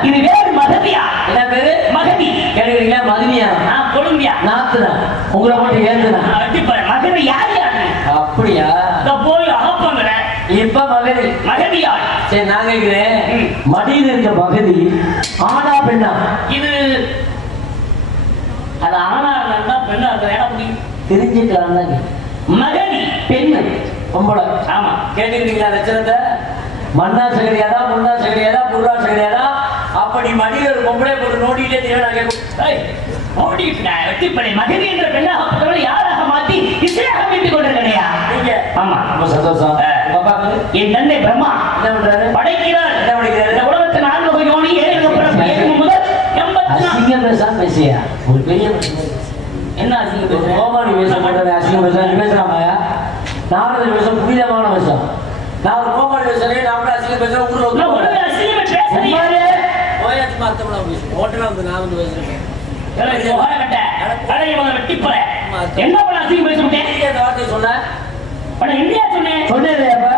இது வேறு மகதியா. என்ன பேரு? மகதி. கேட்குறீங்களா? மதுமியா? நான் கொழும்பியா நாத்துதான் உங்களை போட்டு ஏத்துதான். அடிப்பாரு மகதி யார் யாரு? அப்படியா? போய் அகப்பங்கிற இப்ப மகதி மகதி யார்? சரி நான் கேட்கிறேன். மடியில் இருக்க மகதி ஆனா பெண்ணா? இது அது ஆனா இருந்தா பெண்ணா இருக்க இடம் முடியும் தெரிஞ்சுக்கலாம் தான். மகதி பெண்ணு பொம்பளை. ஆமா. கேட்டுக்கிறீங்களா லட்சணத்தை? மண்ணாசை கிடையாதா, முன்னாசை கிடையாதா, புருளாசை கிடையாதா? அப்படி மடியில் ஒரு பொம்பளை போட்டு நோண்டிட்டே தெரியும். நான் கேட்கும் ஓடிட்டு வெட்டிப்படை மகதி என்ற பெண்ணாக யாராக மாற்றி வாழ்த்தி இசையாக மீட்டுக் கொண்டிருக்கிறையா நீங்க ஆமா ரொம்ப சந்தோஷம் உங்க அப்பாவுக்கு என் தந்தை பிரம்மா என்ன பண்றாரு படைக்கிறார் என்ன படிக்கிறாரு இந்த உலகத்தின் ஆன்ம யோனி ஏழு பிறப்பு முதல் 84 அசிங்கம் பேசாம பேசியா ஒரு பெரிய மனுஷன். என்ன அசிங்கம் பேசுறேன் கோமாளி வேஷம் போட்டது அசிங்கம் பேசுறேன் பேசுறாங்க. நாரத வேஷம் புனிதமான வேஷம். நான் ஒரு கோமாளி வேஷம் நான் கூட அசிங்கம் பேசுறேன் ஊர்ல வந்து நான் ஒரு அசிங்கமே பேசுறீங்க போயாச்சு மாத்தம்லாம் பேசுறேன் ஹோட்டலா வந்து நான் வந்து பேசுறேன் என்ன பண்ண அசிங்கம் பேச விட்டேன் அந்த வார்த்தையை சொன்ன இந்தியா சொன்னேன் சொன்னது அப்ப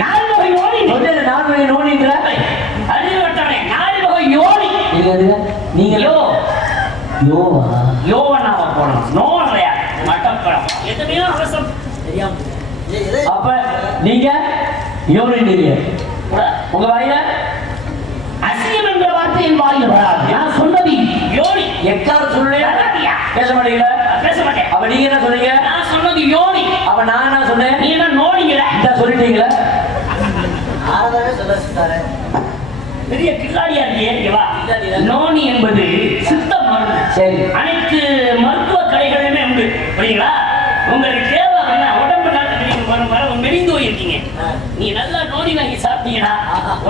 நாலு வகை யோனி சொன்னது நான் போய் நோண்டிங்கிற அறிவு வட்டமே நாலு வகை யோனி நீங்க யோ யோவா யோவனாவ போடணும் நோ இல்லையா மட்டப்பழம் எதுவுமே அவசரம் தெரியாம அப்ப நீங்க யோனி நீங்க உங்க வாயில அசிங்கம் என்ற வார்த்தை என் வாயில் வராது நான் சொன்னது யோனி எக்கார சொல்ல பேச மாட்டீங்களா பேச மாட்டேன் அப்ப நீங்க என்ன சொன்னீங்க நான் சொன்னது யோனி அப்ப நான் என்ன சொன்னேன் நீ என்ன நோடிங்கிற இந்த சொல்லிட்டீங்களா பெரிய கில்லாடியா இருக்கியவா நோனி என்பது சித்த மருந்து சரி அனைத்து மருத்துவ கடைகளிலுமே உண்டு புரியுங்களா உங்களுக்கு தேவை என்ன உடம்பு நல்லா மெலிந்து இருக்கீங்க நீ நல்லா நோனி வாங்கி சாப்பிட்டீங்கன்னா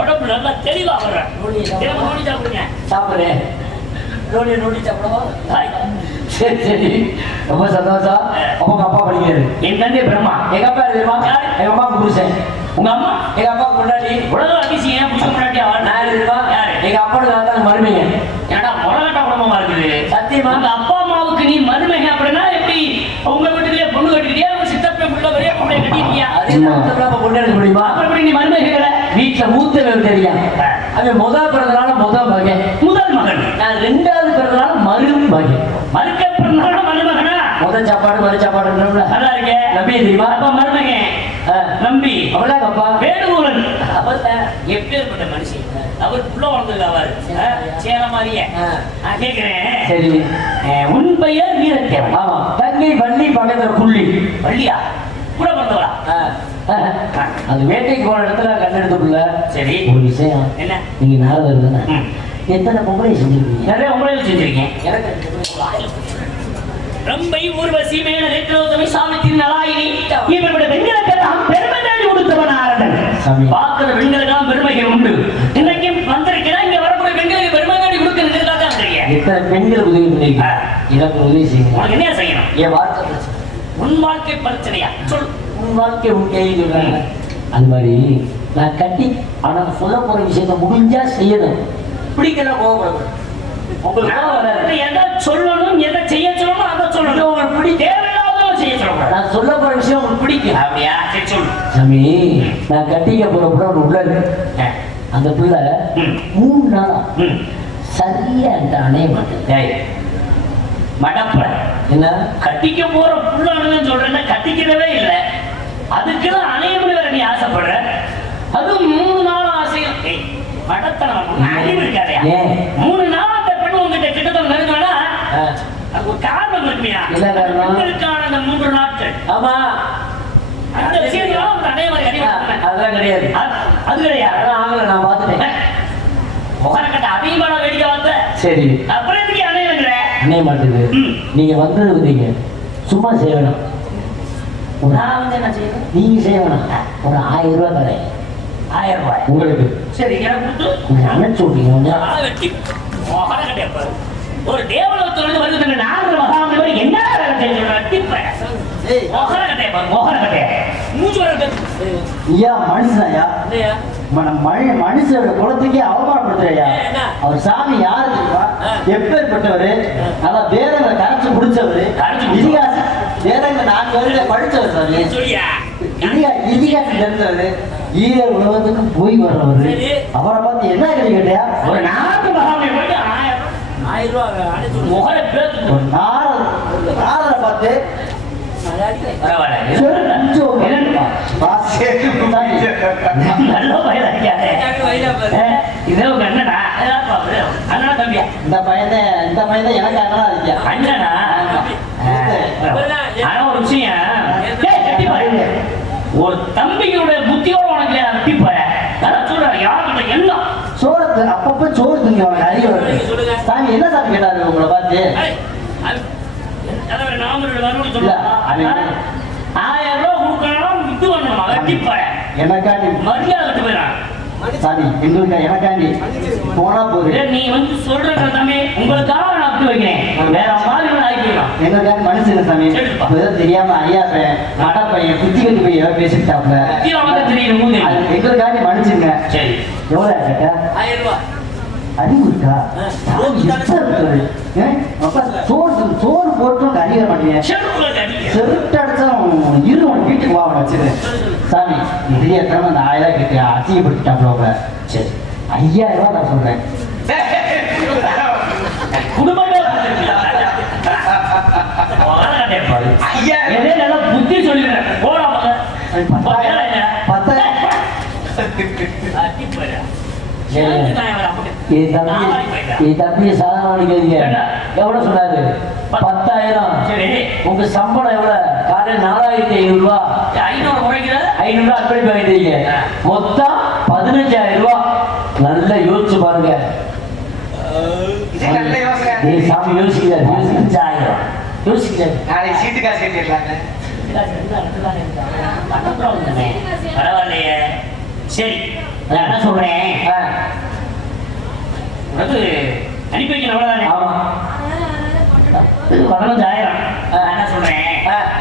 உடம்பு நல்லா தெளிவா வர்ற நோனி சாப்பிடுங்க சாப்பிடுறேன் நோனி சாப்பிடுவோம் சரி சரி ரொம்ப சந்தோஷம் அப்ப உங்க அப்பா படிக்கிறாரு என் தந்தை பிரம்மா எங்க அப்பா தெரியுமா எங்க அம்மா புருஷன் உங்க அம்மா எங்க அப்பா முன்னாடி உலக அதிசயம் புருஷ முன்னாடி நான் தெரியுமா யாரு எங்க அப்பனுக்கு தான் மருமைங்க ஏன்னா முறகட்ட குடும்பமா இருக்குது சத்தியமா உங்க அப்பா அம்மாவுக்கு நீ மருமக அப்படின்னா எப்படி உங்க வீட்டுலயே பொண்ணு கட்டிக்கிட்டியா உங்க சித்தப்ப பிள்ளை வரையா பொண்ணை கட்டிக்கிட்டியா அது பொண்ணு எடுக்க முடியுமா அப்புறம் எப்படி நீ மருமகளை வீட்டுல மூத்தவர் தெரியும் அவன் முதல் பிறந்தனால முதல் மகன் முதல் மகன் நான் ரெண்டாவது பிறந்தனால மறு மகன் மறுக்க பிறந்தனால மருமகனா முதல் சாப்பாடு மறு சாப்பாடுன்றோம்ல நல்லா இருக்கே நம்பி தெரியுமா அப்பா மருமகன் நம்பி அவ்வளவு அப்பா வேணுகோலன் அவர் எப்பேற்பட்ட மனுஷன் அவர் புள்ள வளர்ந்தது அவர் சேர மாதிரியே நான் கேட்கிறேன் சரி உன் பெயர் வீரத்தேவன் ஆமா தங்கை வள்ளி பக்கத்துல புள்ளி வள்ளியா கூட பிறந்தவளா அது வேட்டைக்கு போன இடத்துல கண்டெடுத்துக்குள்ள சரி ஒரு விஷயம் என்ன நீங்க நாரதர் தானே எத்தனை பொம்பளை செஞ்சிருக்கீங்க நிறைய உங்களை செஞ்சிருக்கேன் ரம்பை ஊர்வசி மேல நேற்றோதமை சாமித்தின் நலாயினி இவருடைய பெண்களுக்கெல்லாம் பெருமை தேடி கொடுத்தவன் ஆரடன் பார்க்கிற பெண்களுக்கெல்லாம் பெருமைகள் உண்டு இன்றைக்கு வந்திருக்கிறேன் இங்க வரக்கூடிய பெண்களுக்கு பெருமை தேடி கொடுக்க தான் இருக்கீங்க எத்தனை பெண்கள் உதவி பண்ணிருக்கீங்க எனக்கு உதவி செய்யுங்க உனக்கு என்ன செய்யணும் என் வாழ்க்கை பிரச்சனை உன் வாழ்க்கை பிரச்சனையா சொல் உன் வாழ்க்கை உன் கையில் சொல்றாங்க அது மாதிரி நான் கட்டி ஆனா சொல்ல போற விஷயத்த முடிஞ்சா செய்யணும் பிடிக்கல கோவப்படணும் உங்களுக்கு எதை சொல்லணும் எதை செய்ய சொல்லணும் அதை சொல்லணும் உங்களுக்கு பிடி தேவையில்லாத செய்ய சொல்லணும் நான் சொல்ல போற விஷயம் உங்களுக்கு பிடிக்கும் அப்படியா சரி சொல்லு சாமி நான் கட்டிக்க போற ஒரு உள்ள அந்த பிள்ளை 3 நாளா சரியா என்கிட்ட அணைய மாட்டேன் மடப்ப என்ன கட்டிக்க போற புள்ளானு சொல்றேன்னா கட்டிக்கிறதே இல்லை அதுக்கெல்லாம் அணையமுடி வேற நீ ஆசைப்படுற அதுவும் 3 நாள் ஆசையும் மடத்தனம் அறிவு இருக்காதே 3 நாள் அந்த பெண் உங்ககிட்ட கிட்டத்தட்ட நெருங்கினா அது ஒரு காரணம் இருக்குமையா பெண்களுக்கான அந்த 3 நாட்கள் ஆமா அந்த விஷயங்களும் அவங்க அனைவரும் அதெல்லாம் கிடையாது அது கிடையாது அதெல்லாம் ஆகல நான் பார்த்துட்டேன் முகரக்கட்ட அதிகமான வேடிக்கை வந்த சரி அப்புறம் இதுக்கு அணையங்கிற அணைய மாட்டேது நீங்க வந்தது வந்தீங்க சும்மா செய்ய வேணாம் நான் வந்து என்ன செய்யணும் நீங்க செய்ய வேணாம் ஒரு 1000 ரூபாய் தரேன் 1000 ரூபாய் உங்களுக்கு சரி எனக்கு கொடுத்து கொஞ்சம் அணைச்சு விட்டீங்க கொஞ்சம் வெட்டி முகரக்கட்டை பாரு ஒரு தேவலோகத்துல வருது நாலு மகாமணி என்ன ஐயா மனுஷனாயா மனுஷோட குலத்துக்கே அவமானப்படுத்துறையா அவர் சாமி யாரு தெரியுமா எப்பேற்பட்டவரு அதான் வேதங்களை கரைச்சு முடிச்சவரு இதிகாசம் வேதங்களை 4 வருட படிச்சவர் சாமி இதிகாசம் தெரிஞ்சவரு ஈர உலகத்துக்கு போய் வர்றவரு அவரை பார்த்து என்ன கேட்டியா ஒரு 4 மகாமணி போயிட்டு 1000 ரூபாய் முகரை பேத்து நாரதரை பார்த்து இந்த பையன் எனக்கு அண்ணனா இருக்கியா ஒரு விஷயம் ஒரு தம்பியோட புத்தியோட உனக்கு வெட்டி போற சொல்றேன் யாருக்கிட்ட எல்லாம் சோறு அப்பப்ப சோறு திங்க அறிவு சாமி என்ன சாமி கேட்டாரு உங்களை பார்த்து தலைவர் நாம வரணும்னு இல்ல, சொல்லுவாங்க அது 1000 ரூபாய் கொடுக்கணும் இது பண்ணணும் கட்டிப்பாரு எனக்காண்டி மரியாதை கட்டு போயிடான் சாரி எங்களுக்கு எனக்காண்டி போனா போகுது. நீ வந்து சொல்ற தம்பி உங்களுக்காக நான் அப்படி வைக்கிறேன் வேற மாதிரி ஆகிக்கலாம் எங்களுக்காண்டி மனுஷங்க சாமி. சரிப்பா. ஏதோ தெரியாம ஐயா மட பையன் குத்தி கட்டு போய் ஏதோ பேசிட்டாப்ல. தெரியும் மூணு அது எங்களுக்காண்டி மனுஷங்க. சரி எவ்வளோ கேட்டா 1000 ரூபாய் அறிவு இருக்கா? சோறு போட்டும் அறிய மாட்டேங்க. செருட்டு அடிச்சாலும் இரு உன் வீட்டுக்கு வா வச்சிரு சாமி. தெரியாதவங்க அந்த 1000 ரூபாய் கேட்டு அசிங்கப்பட்டுட்டாப்ல. சரி 5000 ரூபாய் நான் சொல்றேன். குடும்பமே நல்லா புத்தி சொல்லிடுறேன் போடாம 10,000 தம்பி சாதாரண அடிக்காதீங்க. எவ்வளவு சொன்னாரு? 10,000. சரி உங்க சம்பளம் எவ்வளவு? காலையில் 4,500 ரூபாய். 500 குறைக்கிற 500 ரூபாய் அட்வைட் பண்ணிட்டீங்க. மொத்தம் 15,000 ரூபாய். நல்லா யோசிச்சு பாருங்க. இது நல்ல யோசனை. நீ சாமி யோசிக்கிறார். 15,000 யோசிக்கிறார். நாளைக்கு சீட்டு காசு கட்டிடலாங்க. பரவாயில்லையே சரி நான் என்ன சொல்றேன் உனக்கு அனுப்பி வைக்கணும் அவ்வளவுதானே ஆமா 15,000 நான் என்ன சொல்றேன்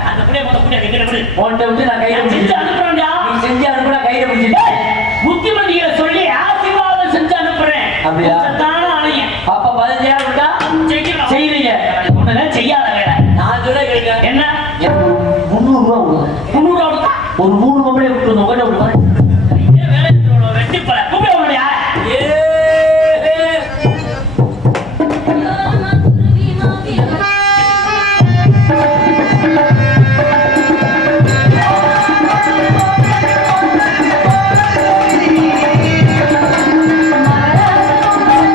அந்த புள்ளைய மொத்த புள்ளைய எங்கிட்ட கொடு உன்கிட்ட விட்டு நான் கையில செஞ்சு பிடிச்சிட்டேன். அனுப்புறேன்டா நீ செஞ்சு அனுப்புனா கையில பிடிச்சிட்டேன். புத்திமதிகளை சொல்லி ஆசீர்வாதம் செஞ்சு அனுப்புறேன் அப்படியா? தானே அணைய அப்ப 15,000 விட்டா செய்யணும் செய்வீங்க. ஒண்ணுதான் செய்யாத வேலை நான் சொல்ல கேட்க என்ன எனக்கு 300 ரூபாய் கொடுங்க. 300 ரூபா கொடுத்தா ஒரு 3 மம்பளை விட்டு உங்கள்கிட்ட விடுவாங்க. வேலை வெட்டி போல கூப்பிட முடியா Thank you.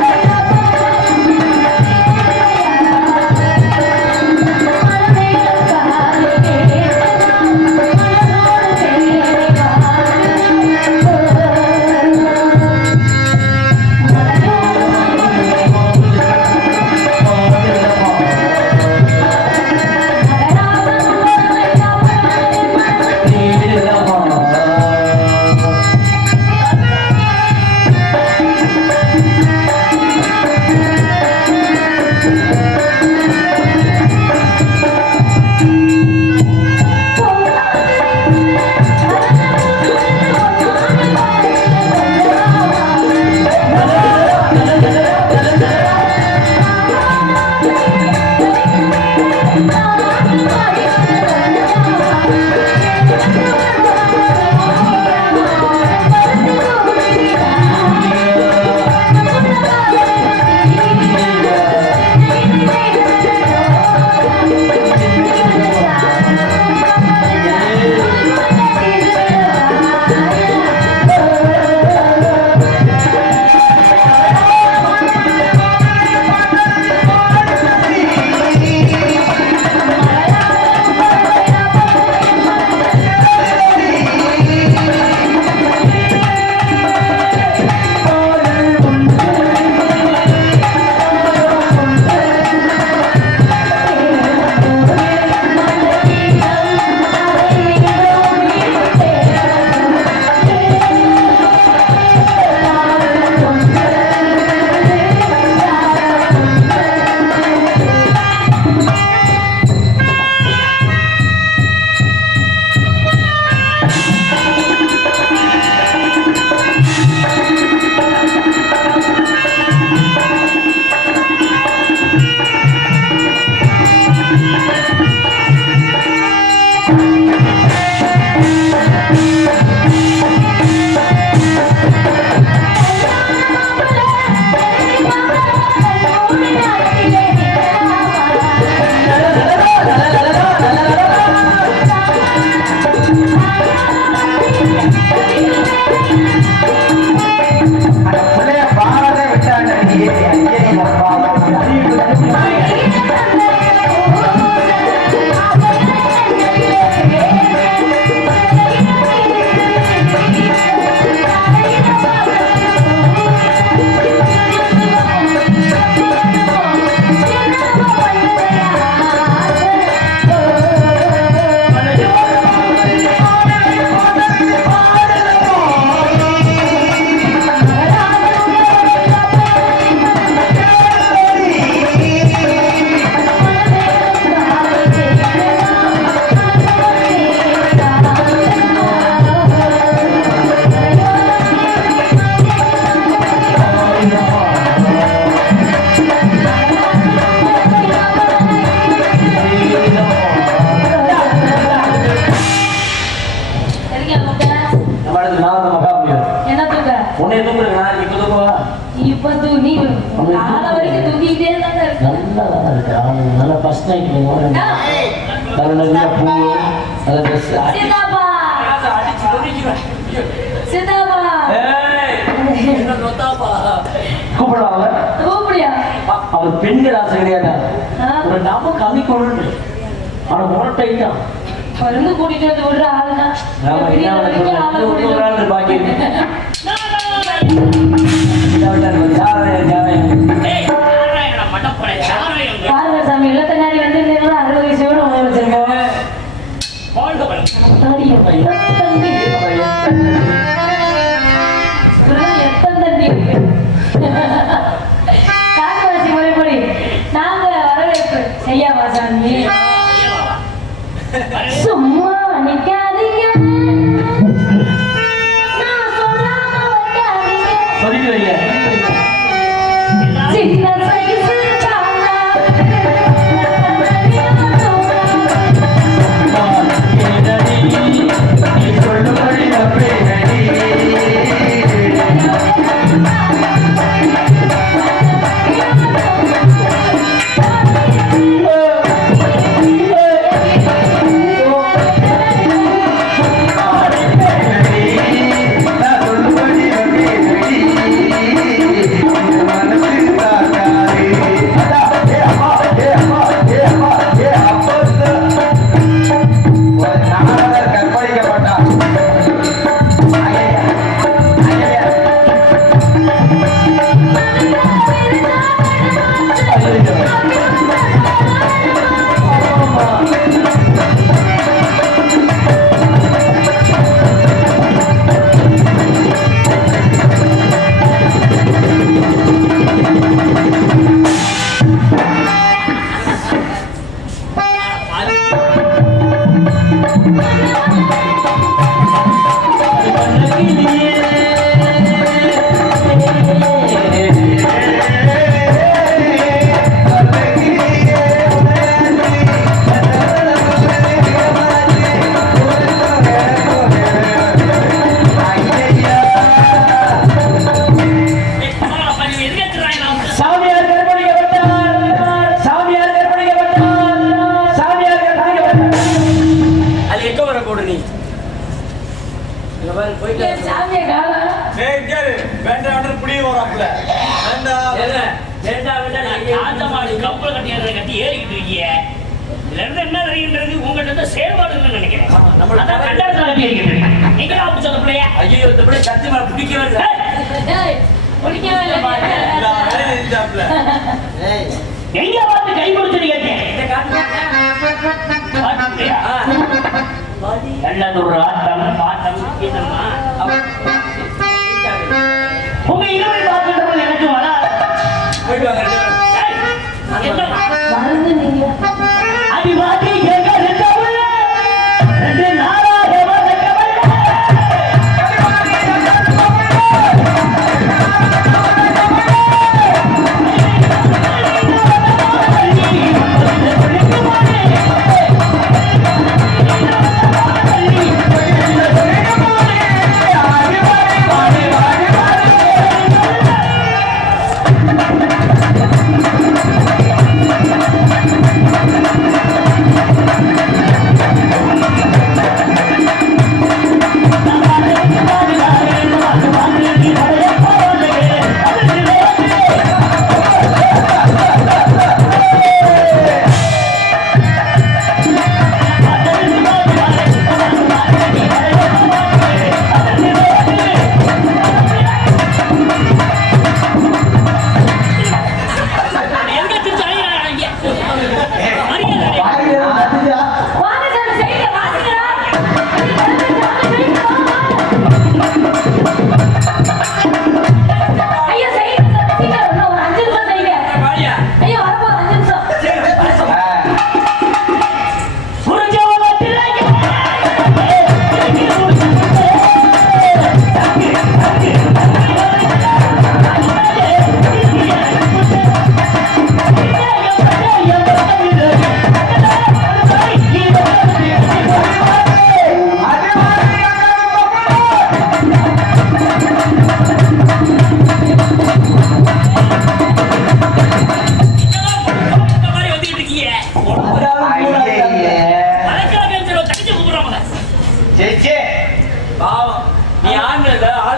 மகாபியம். என்ன தூக்க உன்னை தூக்குறேன் நான் இப்ப தூக்குவா இப்ப நீ கால வரைக்கும் தூங்கிட்டே தான் இருக்க நல்லா தான் இருக்கு அவன் நல்லா ஃபர்ஸ்ட் நைட் நல்ல நல்ல பூ நல்ல ட்ரெஸ் சிதாபா சிதாபா கூப்பிடலாம் அவன் கூப்பிடியா அவர் பெண்கள் ஆசை கிடையாதா ஆ. ஒரு நாம கம்மி கொண்டு ஆனா முரட்டைதான் பருந்து கூட்டிட்டு வந்து விடுற ஆளுனா நாம என்ன வரைக்கும் ஆளை கூட்டிட்டு ஒரு நாள் பாக்கி பாருங்க சாமி இல்லத்தனாடி வந்து இருந்தீங்களா 60 வயசோட உணவு வச்சிருக்காங்க எத்தனை காட்டுவாசி முறைப்படி நாங்க வரவேற்பு செய்யாமா சாமி சும்மா நிக்காதீங்க நான் சொல்லாம வைக்காதீங்க சொல்லிட்டு வைங்க சின்ன சைஸ் தானா சாமியை காணோம் பிடிக்கவே எங்க பார்த்து கை கொடுத்து கேட்டேன் நல்லதொரு ஆட்டம் பாட்டம் இதமா உங்க இரவில் பார்க்கின்ற எனக்கு வர மறந்து நீங்க அடிவாதி கேட்க ரெண்டு நாளாக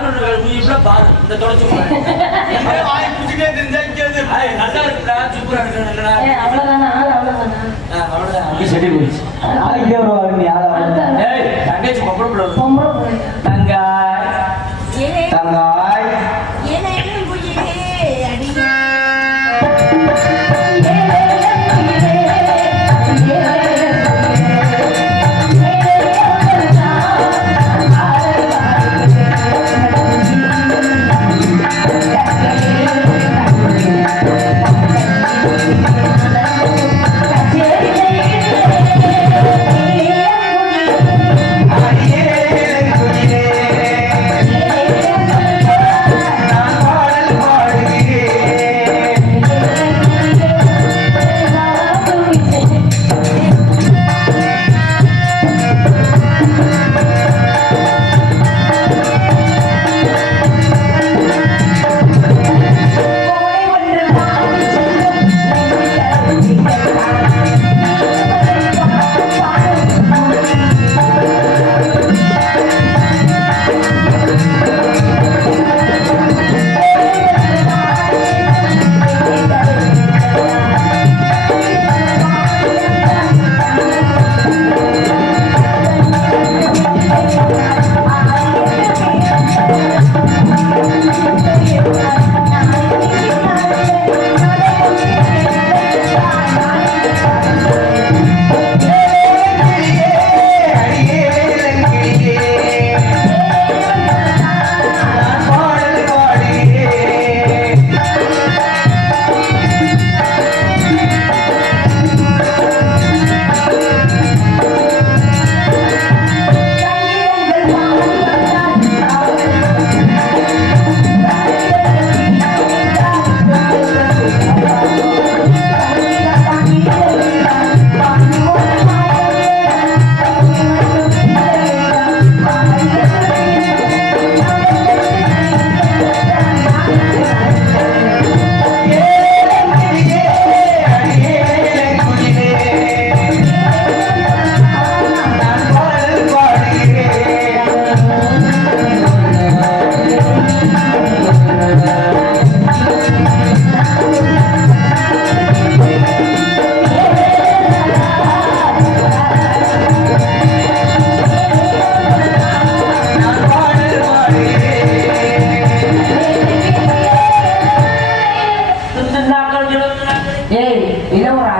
பார்க்கணும் இப்ப பாரு இந்த தொடச்சு வாய் புடிச்சிட்டே தெரிஞ்சா இங்க நல்லா இருக்குடா சூப்பரா இருக்குடா அவ்வளவுதானா அவ்வளவுதானா அவ்வளவுதான் அப்படி செட்டி போயிடுச்சு நாளைக்கு வருவாங்க நீ ஆள ஏய் தங்கச்சி பொம்பளை பிள்ளை பொம்பளை பிள்ளை. தங்காய் தங்காய்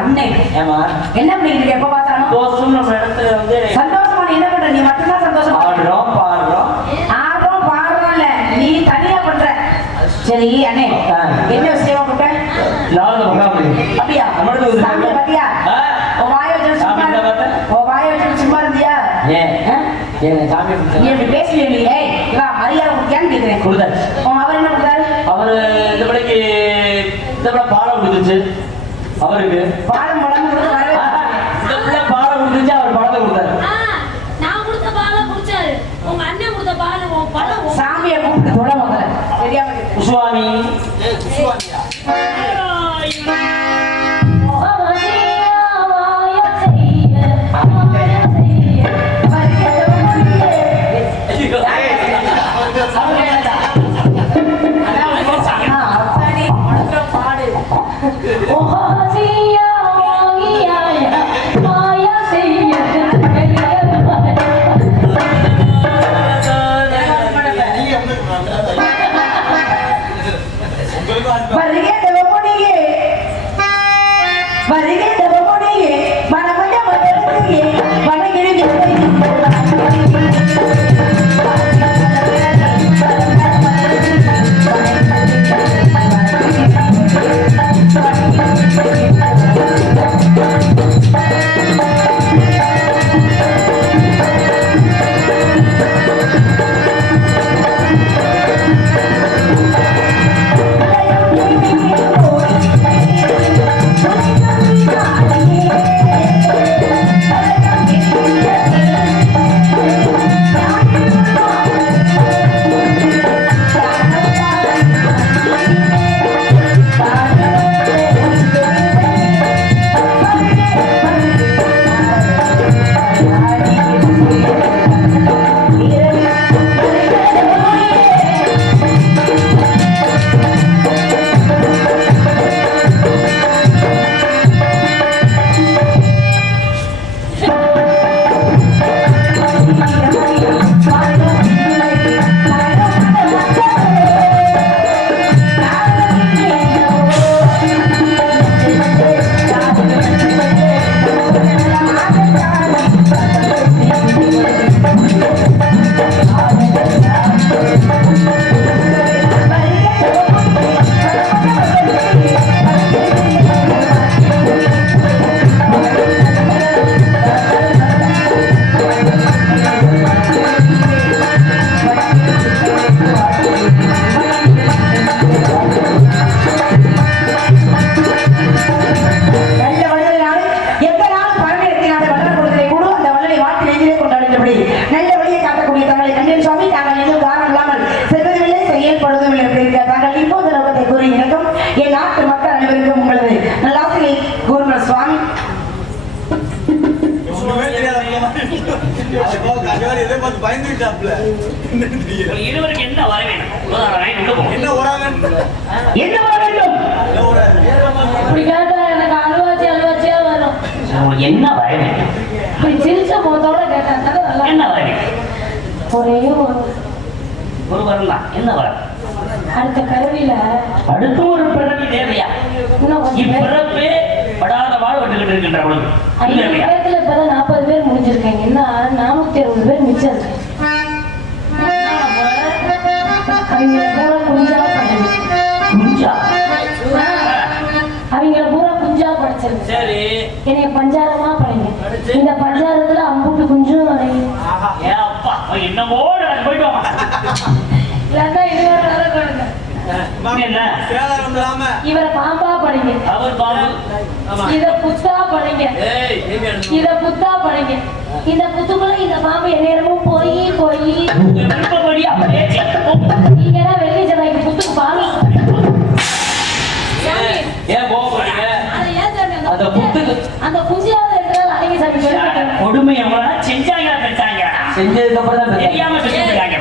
என்ன பண்ணிட்டு இருக்க எப்ப பார்த்தாலும் தோசம் நம்ம இடத்துல வந்து சந்தோஷமா நீ என்ன பண்ற நீ மட்டும்தான் சந்தோஷமா ஆடுறோம் பாடுறோம் ஆடுறோம் பாடுறோம் இல்ல நீ தனியா பண்ற சரி அண்ணே என்ன விஷயமா பண்ற நாலு முகாமி அப்படியா நம்மளுக்கு ஒரு சாமி பாத்தியா உன் வாயை வச்சு சும்மா உன் வாயை வச்சு சும்மா இருந்தியா ஏன் சாமி நீ இப்படி பேசுவீங்க நீ ஏய் இவா மரியாதை கொடுத்தியான்னு கேக்குறேன் கொடுத்தாச்சு உன் அவர் என்ன கொடுத்தாரு அவரு இந்த படைக்கு இந்த படம் பாடம் கொடுத்துச்சு அவருக்கு பாடம் படம் கொடுத்து வரவே இந்த பிள்ளை பாடம் கொடுத்துச்சு அவர் படத்தை கொடுத்தாரு நான் கொடுத்த பாலை குடிச்சாரு உங்க அண்ணன் கொடுத்த பால் உன் பழம் சாமியை கூப்பிட்டு தொட முதல்ல தெரியாம கேக்குறேன். உசுவாமி Oh, செயல்படுவதும் இல்லை எப்படி இருக்க தாங்கள் இப்போது லோகத்தை கூறி எனக்கும் என் நாட்டு மக்கள் அனைவருக்கும் உங்களது நல்லாசிரியை கூறுங்கள் சுவாமி. இருவருக்கு என்ன வர வேண்டும்? என்ன வர வேண்டும்? இப்படி கேட்டா எனக்கு அழுவாச்சியா வரும். என்ன வர வேண்டும்? இப்படி சிரிச்ச முகத்தோட கேட்டா நல்லா என்ன வர வேண்டும்? ஒரே ஒரு வரம் தான். என்ன வரம்? அடுத்த கருவில அடுத்து ஒரு பிறவி தேவையா? இன்னும் கொஞ்சம் பேர் இப்பிறப்பே படாத வாழ்வட்டுக்கிட்டு இருக்கின்ற பொழுது 50 பேர்த்துல இப்பதான் 40 பேர் முடிஞ்சிருக்காங்க. என்ன 460 பேர் மிச்சம் இருக்கு. அவங்கள பூரா குஞ்சா பண்ணுங்க. குஞ்சா? அவங்கள பூரா குஞ்சா படிச்சிருங்க. சரி. என்னைய பஞ்சாரமா படிங்க. இந்த பஞ்சாரத்துல அம்புட்டு குஞ்சும் அடையும். ஏ அப்பா என்னமோ நான் போயிட்டு வாமா. இல்லன்னா இதுவரை வர கொடுங்க. என்ன? இவரை பாம்பா படிங்க. அவர் பாம்பு. இத புத்தா படிங்க. இத புத்தா படிங்க. இந்த புத்துக்குள்ள இந்த பாம்பு எந்நேரமும் போய் விருப்பப்படி அப்படியே நீங்க வெள்ளி ஜனாய்க்கு புத்துக்கு பாம்பு. ஏன் போகிறீங்க? அதை ஏன் சாமி அந்த புத்துக்கு அந்த குஞ்சியாவது இருக்கிறாள் அடங்கி சாமி சொல்லிட்டு கொடுமை எவ்வளோ செஞ்சாங்க பெற்றாங்க செஞ்சதுக்கு அப்புறம் தான் தெரியாம செஞ்சுட்டாங்க.